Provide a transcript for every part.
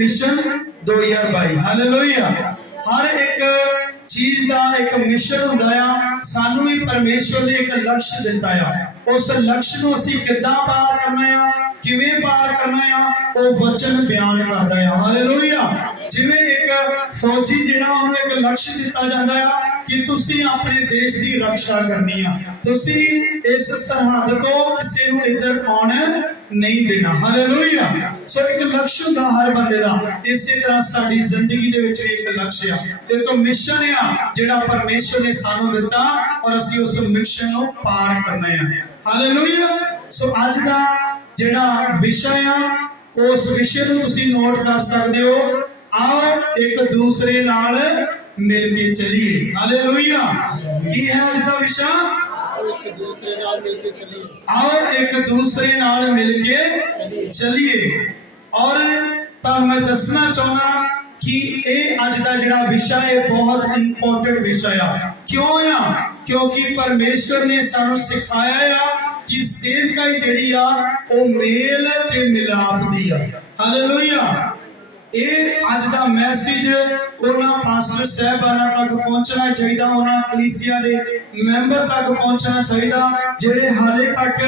Mission 2022। Hallelujah. हर एक चीज का एक मिशन हुंदा आ, सानू भी परमेश्वर ने एक लक्ष्य दिता है। उस लक्ष्य को असीं किद्दां पार करना है, किवें पार करना है, वो वचन बयान करदा है। हालेलुया। जिवें एक फौजी जिहड़ा उहनूं एक लक्ष्य दिता जांदा है कि तुसीं अपने देश की रक्षा करनी है, तुसीं इस सरहद तो किसी नूं इधर आउण नहीं देना। हालेलुया। सो एक लक्ष्य हुंदा हर बंदे दा। इसी तरह साडी जिंदगी दे विच एक लक्ष्य है, एक मिशन है जिहड़ा परमेश्वर ने सानू दिता और असीं उस मिशन नूं पार करना है। हालेलुया। सो अज दा जिहड़ा विषय है उस विषय नूं तुसीं नोट कर सकदे हो। आओ एक दूसरे नाल मिल के चलिए। हालेलुया। की है अज दा विषय? आओ एक दूसरे नाल मिल के चलिए। और तुहानूं मैं दसना चाहना कि ये अज दा जिहड़ा विषय है बहुत इंपोर्टेंट विषय है। क्यों है? क्योंकि परमेश्वर ने सानू सिखाया है कि सेवकाई जिहड़ी आ वो मेल ते मिलाप दी आ। हालेलुया। ये अज दा मैसेज उन्हां पास्टर साहबानां तक पहुंचना चाहिए, उन्हां कलीसिया दे मैंबर तक पहुंचना चाहिए जिहड़े हाले तक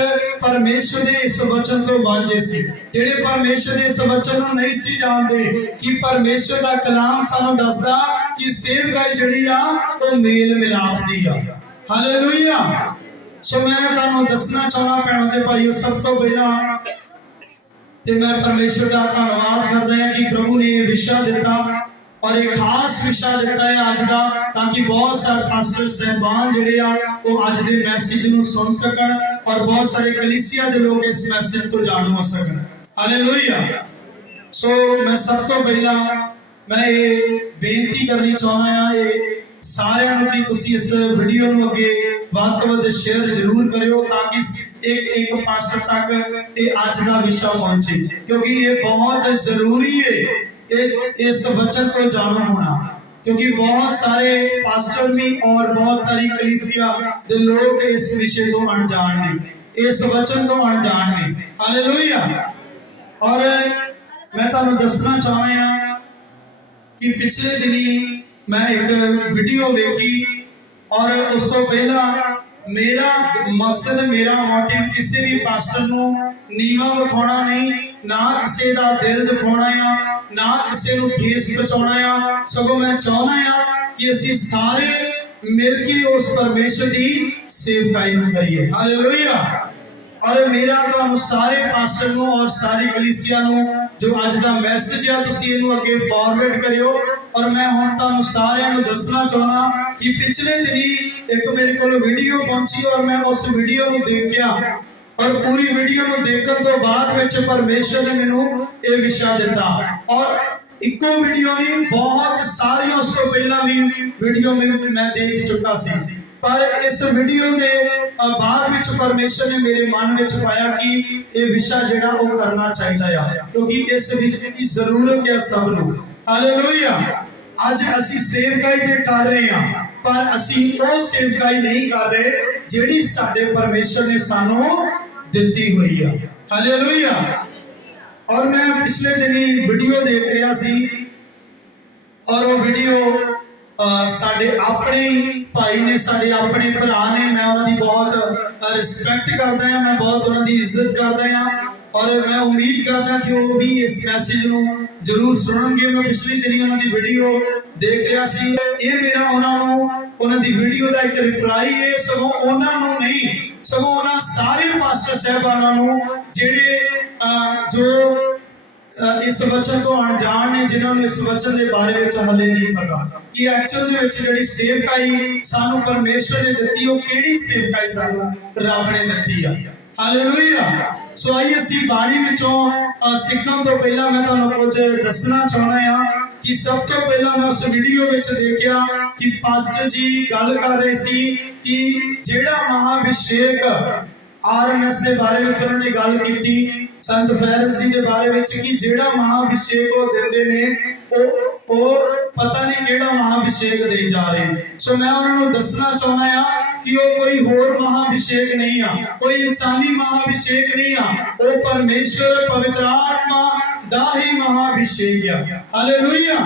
परमेश्वर दे इस वचन तो वांझे सी, जिहड़े परमेश्वर दे इस वचन नूं नहीं सी जानदे कि परमेश्वर दा कलाम सानूं दसदा कि सेवकाई जिहड़ी आ वो मेल मिलाप दी आ। हालेलुया। सो मैं तुहानूं दसना चाहना भैणों ते भाईओ, सब तो पहला ते मैं परमेश्वर का धन्यवाद करदा हां कि प्रभु ने यह विषय दिता और एक खास विषय दिता है अज का, ताकि बहुत सारे पास्टर साहबान जिहड़े आ वो अज दे मैसेज नूं सुन सकन और बहुत सारे कलीसिया दे लोग इस मैसेज तो जाणू हो सकन। हालेलुया। सो मैं सब तो पहला मैं ये बेनती करनी चाहना हां सारिਆਂ ਨੂੰ कि तुसीं इस वीडियो नूं अगे ਵੱਧ ਤੋਂ ਵੱਧ शेयर जरूर करियो ताकि एक एक पास्टर तक ये अज का विषय पहुंचे, क्योंकि ये बहुत जरूरी है इस वचन को जाणू होना। क्योंकि बहुत सारे पास्टर भी और बहुत सारी कलीसिया दे लोग इस विषय को अनजान ने, इस वचन को अनजान ने। हालेलुया। और मैं तुहानूं दसना चाहना हां कि पिछले दिनी मैं एक वीडियो देखी और उस तो पहला मेरा मकसद, मेरा मोटिव किसी भी पास्टर नूं नीवा विखाउणा नहीं, ना किसी का दिल दुखाउणा आ, ना किसी नूं ठेस पहुंचाउणा आ, सगों मैं चाहुंदा आ कि असीं सारे मिल के उस परमेश्वर की सेवकाई नूं करिए। हालेलुया। और मेरा तुहानूं सारे पास्टर नूं और सारी कलीसिया नूं जो अज दा मैसेज है तुसीं इहनूं अगे फॉरवर्ड करियो। और मैं हुण तुहानूं सारिआं नूं दसना चाहुंदा कि पिछले दिनी एक मेरे कोल वीडियो पहुंची और मैं उस वीडियो नूं देखिया और पूरी वीडियो नूं देखण तो बाद विच परमेश्वर ने मैनूं इह विषय दिता। और इक्को वीडियो नहीं, बहुत सारी उस तो पहला भी वीडियो में मैं देख चुका सी, पर इस वीडियो के बाद विच परमेश्वर ने मेरे मन में पाया कि ये विषय जिहड़ा वो करना चाहिए है, क्योंकि इस विषय की जरूरत है सब नूं। हालेलुया। अज असीं सेवकाई ते कर रहे हैं, पर असीं वो सेवकाई नहीं कर रहे जिहड़ी साडे परमेश्वर ने सानू दित्ती हुई है। हालेलुया। और मैं पिछले दिनी वीडियो देख रहा सी और वो वीडियो साडे अपने भाई ने, साडे अपने भरा ने, मैं उन्हां दी बहुत रिस्पैक्ट करदा हां, मैं बहुत उन्हां दी इज्जत करदा हां और मैं उम्मीद करदा कि वो भी इस मैसेज नूं जरूर सुनणगे। मैं पिछली दिनी उन्हां दी वीडियो देख रहा सी, ये मेरा उन्हां दी वीडियो का एक रिप्लाई है, सगों उन्हां नूं नहीं, सगों उन्हां सारे पास्टर साहबानां नूं जिहड़े जो इस वचन तो अनजान ने, जिन्होंने इस वचन के बारे में हाले नहीं पता कि एक्चुअल दे विच जिहड़ी सेवकाई सानू परमेश्वर ने दित्ती वो किहड़ी सेवकाई सानू रब ने दित्ती है। हालेलुया। सो आइए असीं बाणी विचों सीखण तो पहला मैं तुहानूं कुछ दसना चाहुंदा हां कि सब तो पहला मैं उस वीडियो विच देखिया कि पास्टर जी गल कर रहे सी कि जिहड़ा महाअभिषेक RMS के बारे में उन्होंने गल की संत फैरस जी के बारे में कि जेड़ा महाअभिषेक वो देंदे ने ओ पता नहीं केड़ा महाअभिषेक दे जा रहे हैं। सो मैं उन्होंने दसना चाहना है कि वो कोई होर महाअभिषेक नहीं है, कोई इंसानी महाअभिषेक नहीं है, वो परमेश्वर पवित्र आत्मा दा ही महाअभिषेक है। हालेलुया।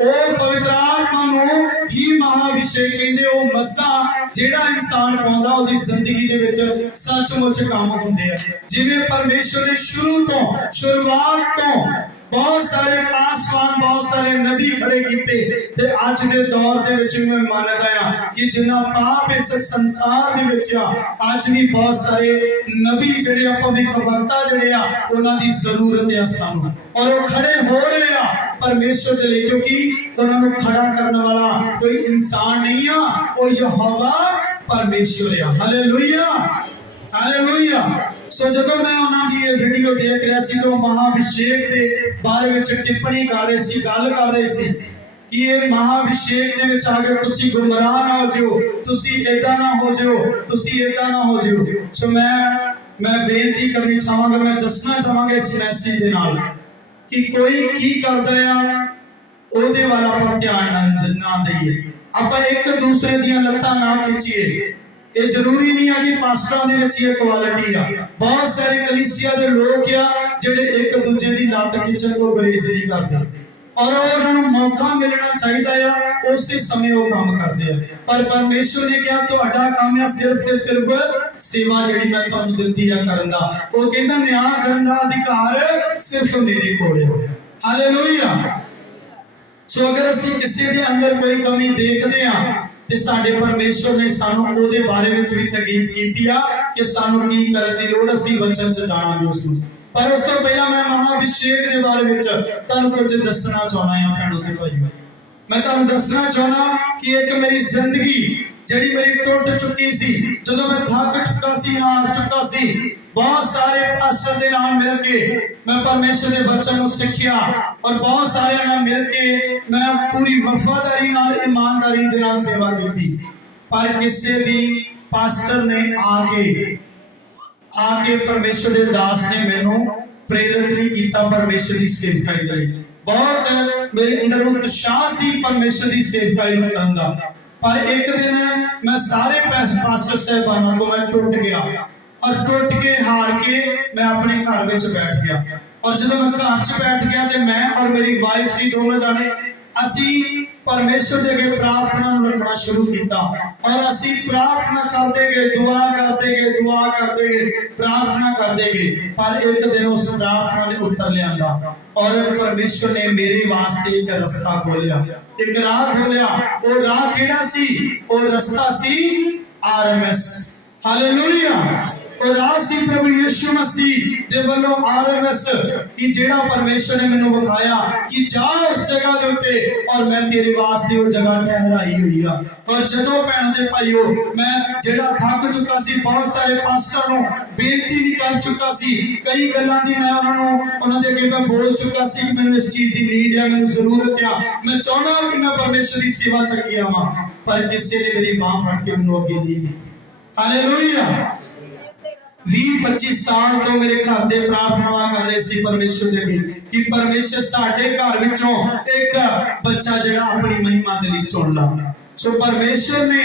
और पवित्र आत्मा नु ही महाअभिषेक कहंदे। ओ मसा जेड़ा इंसान पाउंदा ओदी जिंदगी दे विच सचमुच काम हुंदे आ। जिवें परमेश्वर ने शुरुआत तो बहुत सारे पासवान बहुत सारे नबी खड़े किते ते अज दे दौर दे विच मैं मानदा आ कि जिन्ना पाप इस संसार दे विच आ अज भी बहुत सारे नबी जिहड़े आ भविष्यवक्ता जिहड़े आ उन्हां दी जरूरत है सानू, और वो खड़े हो रहे आ परमेश्वर के लिए, क्योंकि उन्हां नू खड़ा करने वाला कोई इंसान नहीं आ, वो यहोवा परमेश्वर है। Hallelujah hallelujah. सो जब मैं उन्होंने ये वीडियो देख रहा सी तो महाअभिषेक के बारे में टिप्पणी कर रहे सी, गल कर रहे सी कि ये महाअभिषेक दे विच आके तुसी गुमराह ना हो जाओ, तुसी ऐदा ना हो जाओ, तुसी ऐदा ना हो जाओ। सो मैं बेनती करनी चाहांगा, मैं दसना चाहांगा इस मैसेज दे नाल कि कोई की करदा है ओदे वाला पर ध्यान ना दईए, आपां एक दूसरे दियां लत्तां ना खिंचीए। ये जरूरी नहीं है कि पास्टरां दे विच ये क्वालिटी आ, बहुत सारे कलीसिया दे लोग आ जिहड़े एक दूजे दी लत्त खिंचण को गुरेज नहीं करदे, और उन्होंने मौका मिलना चाहिए आ उसी समय वो काम करते हैं। पर परमेश्वर ने कहा तुहाडा काम है सिर्फ ते सिर्फ सेवा जिहड़ी मैं तुहानूं दित्ती है करन दा। वो कहंदा न्याय करन दा अधिकार सिर्फ मेरे कोल है। हालेलुया। सो अगर असीं किसी दे अंदर कोई कमी देखदे आ ते साडे परमेश्वर ने सानू ओदे बारे में भी तकीद कीती आ कि सानू की करन दी लोड़, असीं वचन च जाणांगे उस नूं। पर उस तो पहला मैं महाअभिषेक के बारे में तुहानूं कुछ दसना चाहना है भैणों ते भाईओ। मैं तुहानूं दसना चाहना कि एक मेरी जिंदगी जिहड़ी मेरी टुट चुकी सी, जदों मैं थक चुका सी, हार चुका सी, बहुत सारे पास्टर दे नाल मिल के मैं परमेश्वर के वचन को सीखिया, और बहुत सारे नाल मिल के मैं पूरी वफादारी नाल ईमानदारी दे नाल सेवा की। पर किसी भी पास्टर ने आके परमेश्वर के दास ने मैनू प्रेरित नहीं किया परमेश्वर की सेवकाई के लिए। बहुत मेरे अंदर उत्साह सी परमेश्वर की सेवकाई करन दा, पर एक दिन मैं सारे पास्टर साहबानों को मैं टुट गया, और टुट के हार के मैं अपने घर में बैठ गया। और जब मैं घर च बैठ गया तो मैं और मेरी वाइफ सी दोनों जाने असी परमेश्वर के अगे प्रार्थना रखना शुरू किया, और असी प्रार्थना करते गए, दुआ करते गए, प्रार्थना करते गए। पर एक दिन उस प्रार्थना ने उत्तर लिया, और परमेश्वर ने मेरे वास्ते एक रास्ता खोलिया, एक राह खोलिया। वो राह केड़ा सी? वो रास्ता सी RMS। हालेलुया। और रासी प्रभु यीशु मसीह दे वल्लों RMS कि जेड़ा परमेश्वर ने मैनू बखाया कि जा उस जगह दे उत्ते, और मैं तेरे वास्ते वो जगह ठहराई हुई है। और जदों भैणों दे भाईओ मैं जेड़ा थक चुका सी, बहुत सारे पास्टरां नूं बेनती भी कर चुका सी, कई गल्लां दी मैं उन्हां दे अगे मैं बोल चुका सी कि मैनू इस चीज दी नीड है, मैनू जरूरत है, मैं चाहना कि मैं परमेश्वर की सेवा च अगे आवां, पर किसी ने मेरी बांह फड़ के मैनू अगे नहीं की। हालेलुया। 20-25 साल तो मेरे घर दे प्रार्थना कर रहे सी परमेश्वर दे अगे कि परमेश्वर साडे घर विचों एक बच्चा जिहड़ा अपनी महिमा दे लई चुन ला। सो परमेश्वर ने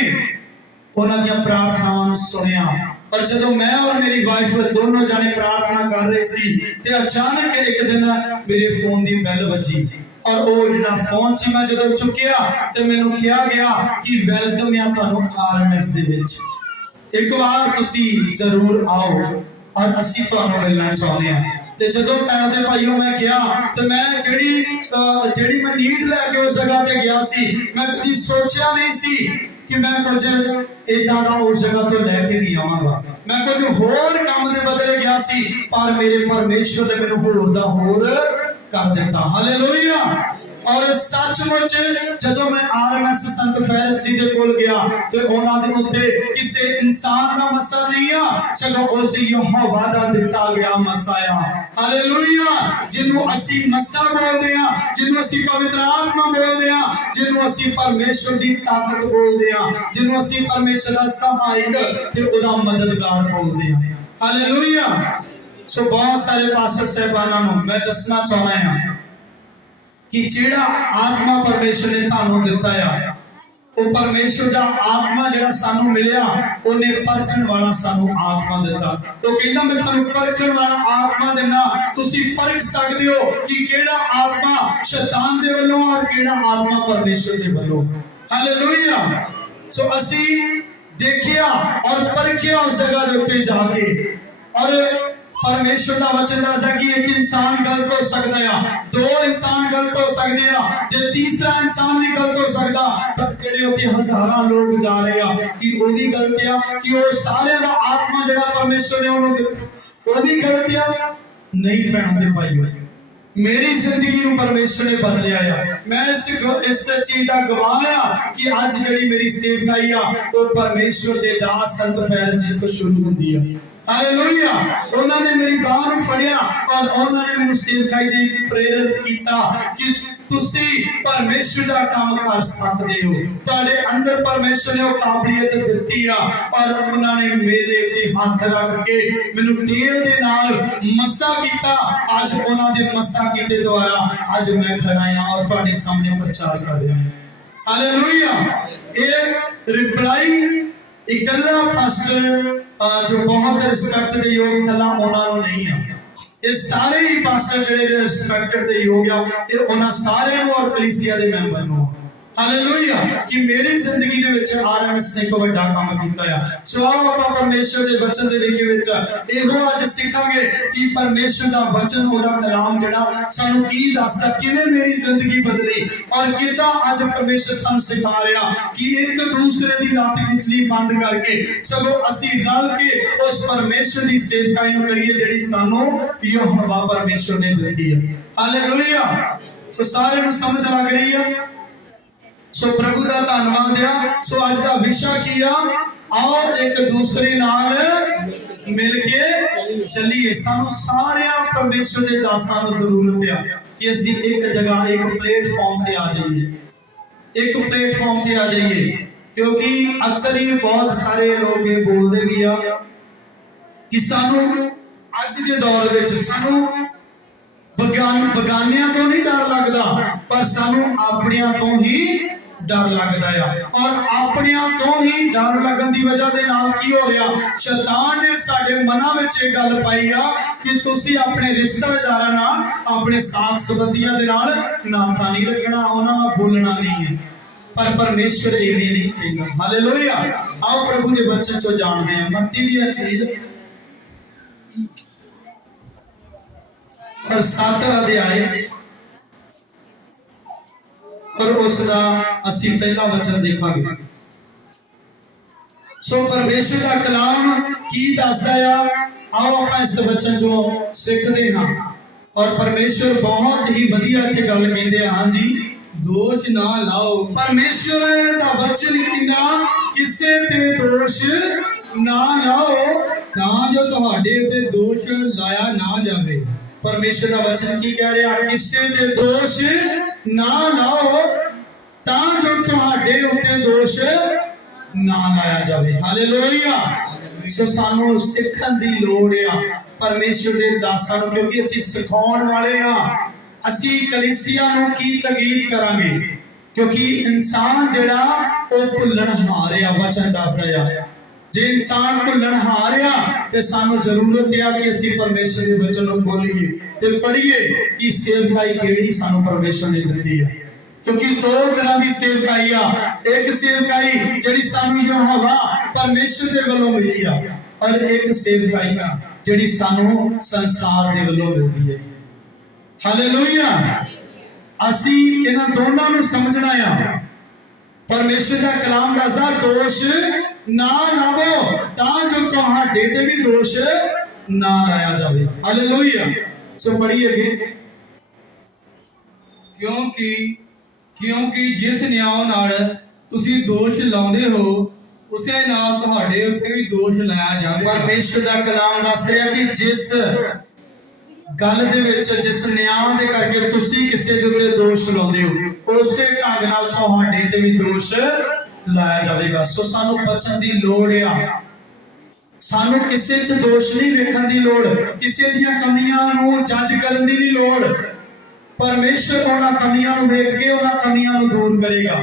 उन्हां दी प्रार्थनावां नूं सुनिया, और जदों मैं और मेरी वाइफ दोनों जाने प्रार्थना कर रहे सी ते अचानक एक दिन मेरे फोन दी बेल बजी, और वो जिहड़ा फोन सी मैं जदों चुकिया ते मैनूं कहा गया कि वेलकम है तुहानूं RMS दे विच, एक बार तुसी जरूर आओ और असी तुहानूं मिलना चाहते हैं। ते जदों भैणों ते भाईओ मैं गया ते मैं जेड़ी मैं नीड लैके उस जगह ते गया सी, मैं कदी सोचा नहीं सी कि मैं कुछ इदां दा उस जगह तो लैके भी आवांगा। मैं कुछ होर काम दे बदले गया सी, पर मेरे परमेश्वर ने मैनूं होर दा होर कर दिता। हालेलुया। और सचमुच जदों मैं RMS संत फैरस जी दे कोल गया ते उन्हां दे उत्ते किसी इंसान दा मसा नहीं आ, सगों उस यहोवा दा दिता गया मसा आ। हालेलुया। जिन्हों असी मसा बोलदे आ, जिन्हों असी पवित्र आत्मा बोलदे आ, जिन्हों असी परमेश्वर दी ताकत बोलदे आ, जिन्हों असी परमेश्वर दा सहायक ते ओदा मददगार बोलदे आ। हालेलुया। सो बहुत सारे पास्टर साहबानां नूं मैं दसना चाहना है कि जिहड़ा आत्मा परमेश्वर ने तुहानूं दिता है वो परमेश्वर का आत्मा जिहड़ा सानू मिलिया उन्हें परखण वाला सानू आत्मा दिता। तो कहंदा मैं तुहानू परखण वाला आत्मा देना, तुसी परख सकदे हो कि केड़ा आत्मा शैतान दे वल्लों और केड़ा आत्मा परमेश्वर दे वल्लों। हालेलुया। सो असी देखिया और परखिया उस जगह दे उत्ते जाके, और परमेश्वर का वचन दसदा कि एक इंसान गलत हो सकता है, दो इंसान गलत हो सकते हैं, जे तीसरा इंसान भी गलत हो सकता, पर जेडे उत्ते हजारां लोग जा रहे हैं कि वो भी गलत है, कि वो सारे दा आत्मा जिहड़ा परमेश्वर ने उन्होंने वो भी गलत है। नहीं भैणों ते भाईओ, मेरी जिंदगी नूं परमेश्वर ने बदलिया है। मैं इस चीज का गवाह आ कि अज जिहड़ी मेरी सेवकाई आ वो परमेश्वर दे दास संत फैल जी तो शुरू हुंदी है। हालेलुया। उन्होंने मेरी बाह नूं फड़िया और उन्होंने मैनूं सेवकाई दी प्रेरित किया कि तुसी परमेश्वर का काम कर सकते हो, तुहाडे अंदर परमेश्वर ने वो काबिलियत दित्ती है। और उन्होंने मेरे उत्ते हाथ रख के मैनूं तेल दे नाल मसा किया। अज उन्हां दे मसा कीते द्वारा अज मैं खड़ा हां और तुहाडे सामने प्रचार कर रहा हां। हालेलुया। ये रिप्लाई इकल्ला पास्टर जो बहुत रिस्पेक्ट दे योग कला उन्होंने नहीं है, ये सारे ही पास्टर जिहड़े रिस्पेक्ट दे योग आ ये उन्हां सारे नूं और कलीसिया दे मैंबर नूं। हालेलुया। कि मेरी जिंदगी दे विच आरएमएस ने एक बड़ा काम कीता है। सो आओ आपां परमेश्वर दे वचन दे विच इहो अज सिखांगे कि परमेश्वर दा वचन ओदा कलाम जिहड़ा सानू की दसदा, किवें मेरी जिंदगी बदली और किदां अज परमेश्वर सानू सिखा रहा कि एक दूसरे दी लत खिंचनी बंद करके सगों असीं रल के उस परमेश्वर दी सेवकाई नूं करिए जिहड़ी सानू यहोवा परमेश्वर ने दित्ती है। हालेलुया। सो सारे नूं समझ लग रही है। सो प्रभु का धन्यवाद है। सो अज का विषय की आ, आओ एक दूसरे नाल मिल के चलिए। सानू सारे परमेश्वर के दासां नूं जरूरत है कि असीं एक जगह एक प्लेटफॉर्म पे आ जाइए, एक प्लेटफॉर्म पे आ जाइए। क्योंकि अक्सर ही बहुत सारे लोग ये बोलते भी आ कि सानू अज के दौर में सानू बगानियां तो नहीं डर लगता, पर सानू अपनियां तो ही डर लगता है। और अपनियां तो ही डर लगन की वजह के नाल की हो रहा, शैतान ने साडे मनां विच इह गल पाई आ कि तुसीं अपने रिश्तेदारां नाल अपने साथ संबंधियां दे नाल नाता नहीं रखना, उन्हां नाल बोलना नहीं है। पर परमेश्वर इवें नहीं कहंदा। हालेलुया। आओ प्रभु के वचन चो जानते हैं मत्ती दी अंजील और 7 अध्याय और उसका असी पहला वचन देखांगे। सो परमेश्वर का कलाम की दसदा है, आओ आप इस वचन जो सीखते हाँ। और परमेश्वर बहुत ही वधिया इत्थे गल कहंदे हैं। हाँ जी, दोष ना लाओ। परमेश्वर का वचन कहंदा किसे ते दोष ना लाओ तां जो तुहाडे उते दोष लाया ना जावे। परमेश्वर का वचन की कह रहा, किसे दे दोष ना लाओ तां जो तुहाडे उत्ते दोष ना लाया जावे। हालेलुया। सो सानू सिखण दी लोड़ आ परमेश्वर दे दासां नूं, क्योंकि असीं सिखाउण वाले आ। असीं कलीसिया नूं की तगीद करांगे, क्योंकि इंसान जिहड़ा ओ भुल्लणहार आ। वचन दसदा आ जे इंसान भुल्लणहार आ ते सानू जरूरत है कि असीं परमेश्वर दे वचन नूं खोलीए ते पढ़िए कि सेवकाई केड़ी सानू परमेश्वर ने दित्ती है। क्योंकि दो तरह की सेवकाई आ, एक सेवकाई जिहड़ी सानू यहोवा परमेश्वर दे वल्लों मिली आ, और एक सेवकाई जिहड़ी सानू संसार दे वल्लों मिलदी है। हालेलुया। असीं इन्हां दोनों नूं समझना आ। परमेश्वर का कलाम दसदा दोष ना लावो तां जो तुहाडे ते भी दोष ना लाया जावे। हालेलुया। सो पढ़िए क्योंकि जिस न्याय नाल तुसीं दोष लाउंदे हो उसे नाल तुहाडे उत्ते भी दोष लाया जावे। परमेश्वर का कलाम दस रहा कि जिस गल दे विच जिस न्याय दे करके तुसीं किसे दे उत्ते दोष लाउंदे हो उसे ढंग नाल तुहाडे ते भी दोष लाया जाएगा। सो सानू बचन दी लोड़ आ, ਸਾਨੂੰ ਕਿਸੇ 'ਚ ਦੋਸ਼ ਨਹੀਂ ਵੇਖਣ ਦੀ ਲੋੜ, ਕਿਸੇ ਦੀਆਂ ਕਮੀਆਂ ਨੂੰ ਜੱਜ ਕਰਨ ਦੀ ਨਹੀਂ ਲੋੜ। ਪਰਮੇਸ਼ਰ ਉਹਨਾਂ ਕਮੀਆਂ ਨੂੰ ਵੇਖ ਕੇ ਉਹਨਾਂ ਕਮੀਆਂ ਨੂੰ ਦੂਰ ਕਰੇਗਾ।